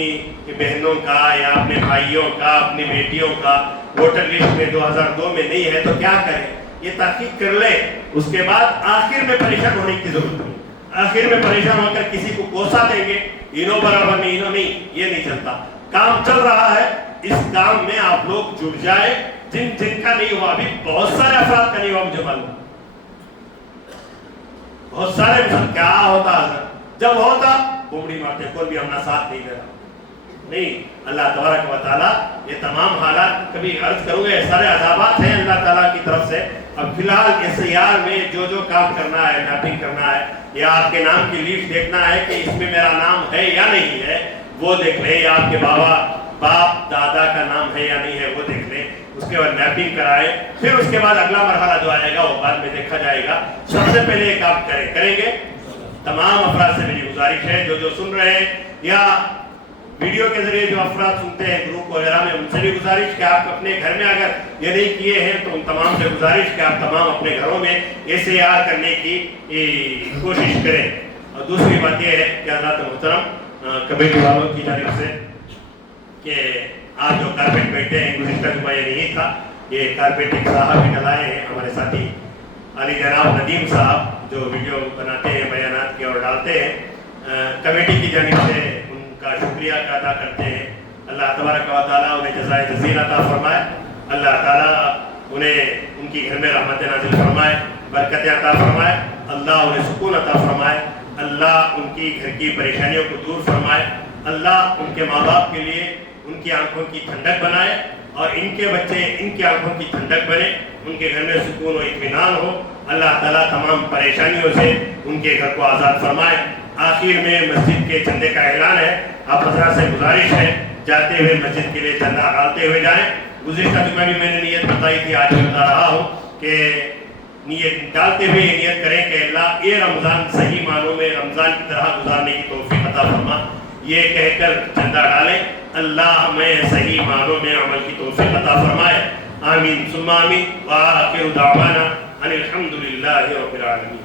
بہنوں کا یا اپنے بھائیوں کا, اپنی بیٹیوں کا ووٹر لسٹ میں 2002 میں نہیں ہے تو کیا کریں, یہ تحقیق کر لیں. اس کے بعد آخر میں پریشان ہونے کی ضرورت نہیں. آخر میں پریشان ہو کر کسی کو کوسا دیں گے, انہوں برابر نہیں, انہوں نہیں, یہ نہیں چلتا. کام چل رہا ہے, اس کام میں آپ لوگ جڑ جائیں. جن کا نہیں ہوا, ابھی بہت سارے افراد کا نہیں ہوا, مجھے معلوم, بہت سارے. کیا ہوتا حضرت, جب ہوتا بمڑی مارتے کوئی بھی ہمارا ساتھ نہیں دے رہا. نہیں, اللہ تبارک و تعالیٰ یہ تمام حالات کبھی عرض کروں گے سارے عذابات ہیں اللہ تعالیٰ کی طرف سے. اب فی الحال اس سیار میں جو جو کام کرنا ہے, میپنگ کرنا ہے, یا آپ کے نام کی لیسٹ دیکھنا ہے کہ اس میں میرا نام ہے یا نہیں ہے وہ دیکھ لیں, یا آپ کے باپ دادا کا نام ہے یا نہیں ہے وہ دیکھ لیں. اس کے بعد میپنگ کرائے, پھر اس کے بعد اگلا مرحلہ جو آئے گا وہ بعد میں دیکھا جائے گا. سب سے پہلے یہ کام کریں گے. تمام افراد سے میری گزارش ہے جو سن رہے ہیں یا ویڈیو کے ذریعے جو افراد سنتے ہیں گروپ وغیرہ میں, ان سے بھی گزارش کہ آپ اپنے گھر میں اگر یہ نہیں کیے ہیں تو ان تمام سے گزارش کہ آپ تمام اپنے گھروں میں SAR کرنے کی کوشش کریں. اور دوسری بات یہ ہے کہ حضرات محترم کمیٹی والوں کی جانب سے کہ آپ جو کارپیٹ بیٹھے ہیں, گزشتہ جمعہ یہ نہیں تھا, یہ کارپیٹ ایک صاحب بھی ڈلائے ہیں ہمارے ساتھی علی جناب ندیم صاحب جو ویڈیو بناتے ہیں بیانات کے اور ڈالتے ہیں. کمیٹی کی جانب سے ان کا شکریہ ادا کرتے ہیں. اللہ تبارک و تعالیٰ انہیں جزائے جزیل عطا فرمائے. اللہ تعالیٰ انہیں ان کی گھر میں رحمت نازل فرمائے, برکتیں عطا فرمائے. اللہ انہیں سکون عطا فرمائے. اللہ ان کی گھر کی پریشانیوں کو دور فرمائے. اللہ ان کے ماں باپ کے لیے ان کی آنکھوں کی ٹھنڈک بنائے اور ان کے بچے ان کی آنکھوں کی ٹھنڈک بنے, ان کے گھر میں سکون و اطمینان ہو. اللہ تعالیٰ تمام پریشانیوں سے ان کے گھر کو آزاد فرمائے. آخر میں مسجد کے چندے کا اعلان ہے. آپ حضرات سے گزارش ہے جاتے ہوئے مسجد کے لیے چندہ ڈالتے ہوئے جائیں. گزشتہ جمعہ بھی میں نے نیت بتائی تھی, آج بتا رہا ہوں کہ نیت ڈالتے ہوئے یہ نیت کریں کہ اللہ یہ رمضان صحیح معنوں میں رمضان کی طرح گزارنے کی توفیق عطا فرما. یہ کہہ کر چندہ ڈالیں, اللہ ہمیں صحیح معنوں میں عمل کی توفیق عطا فرمائے. آمین ثم آمین. وآخر دعوانا ان الحمد للہ رب العالمین.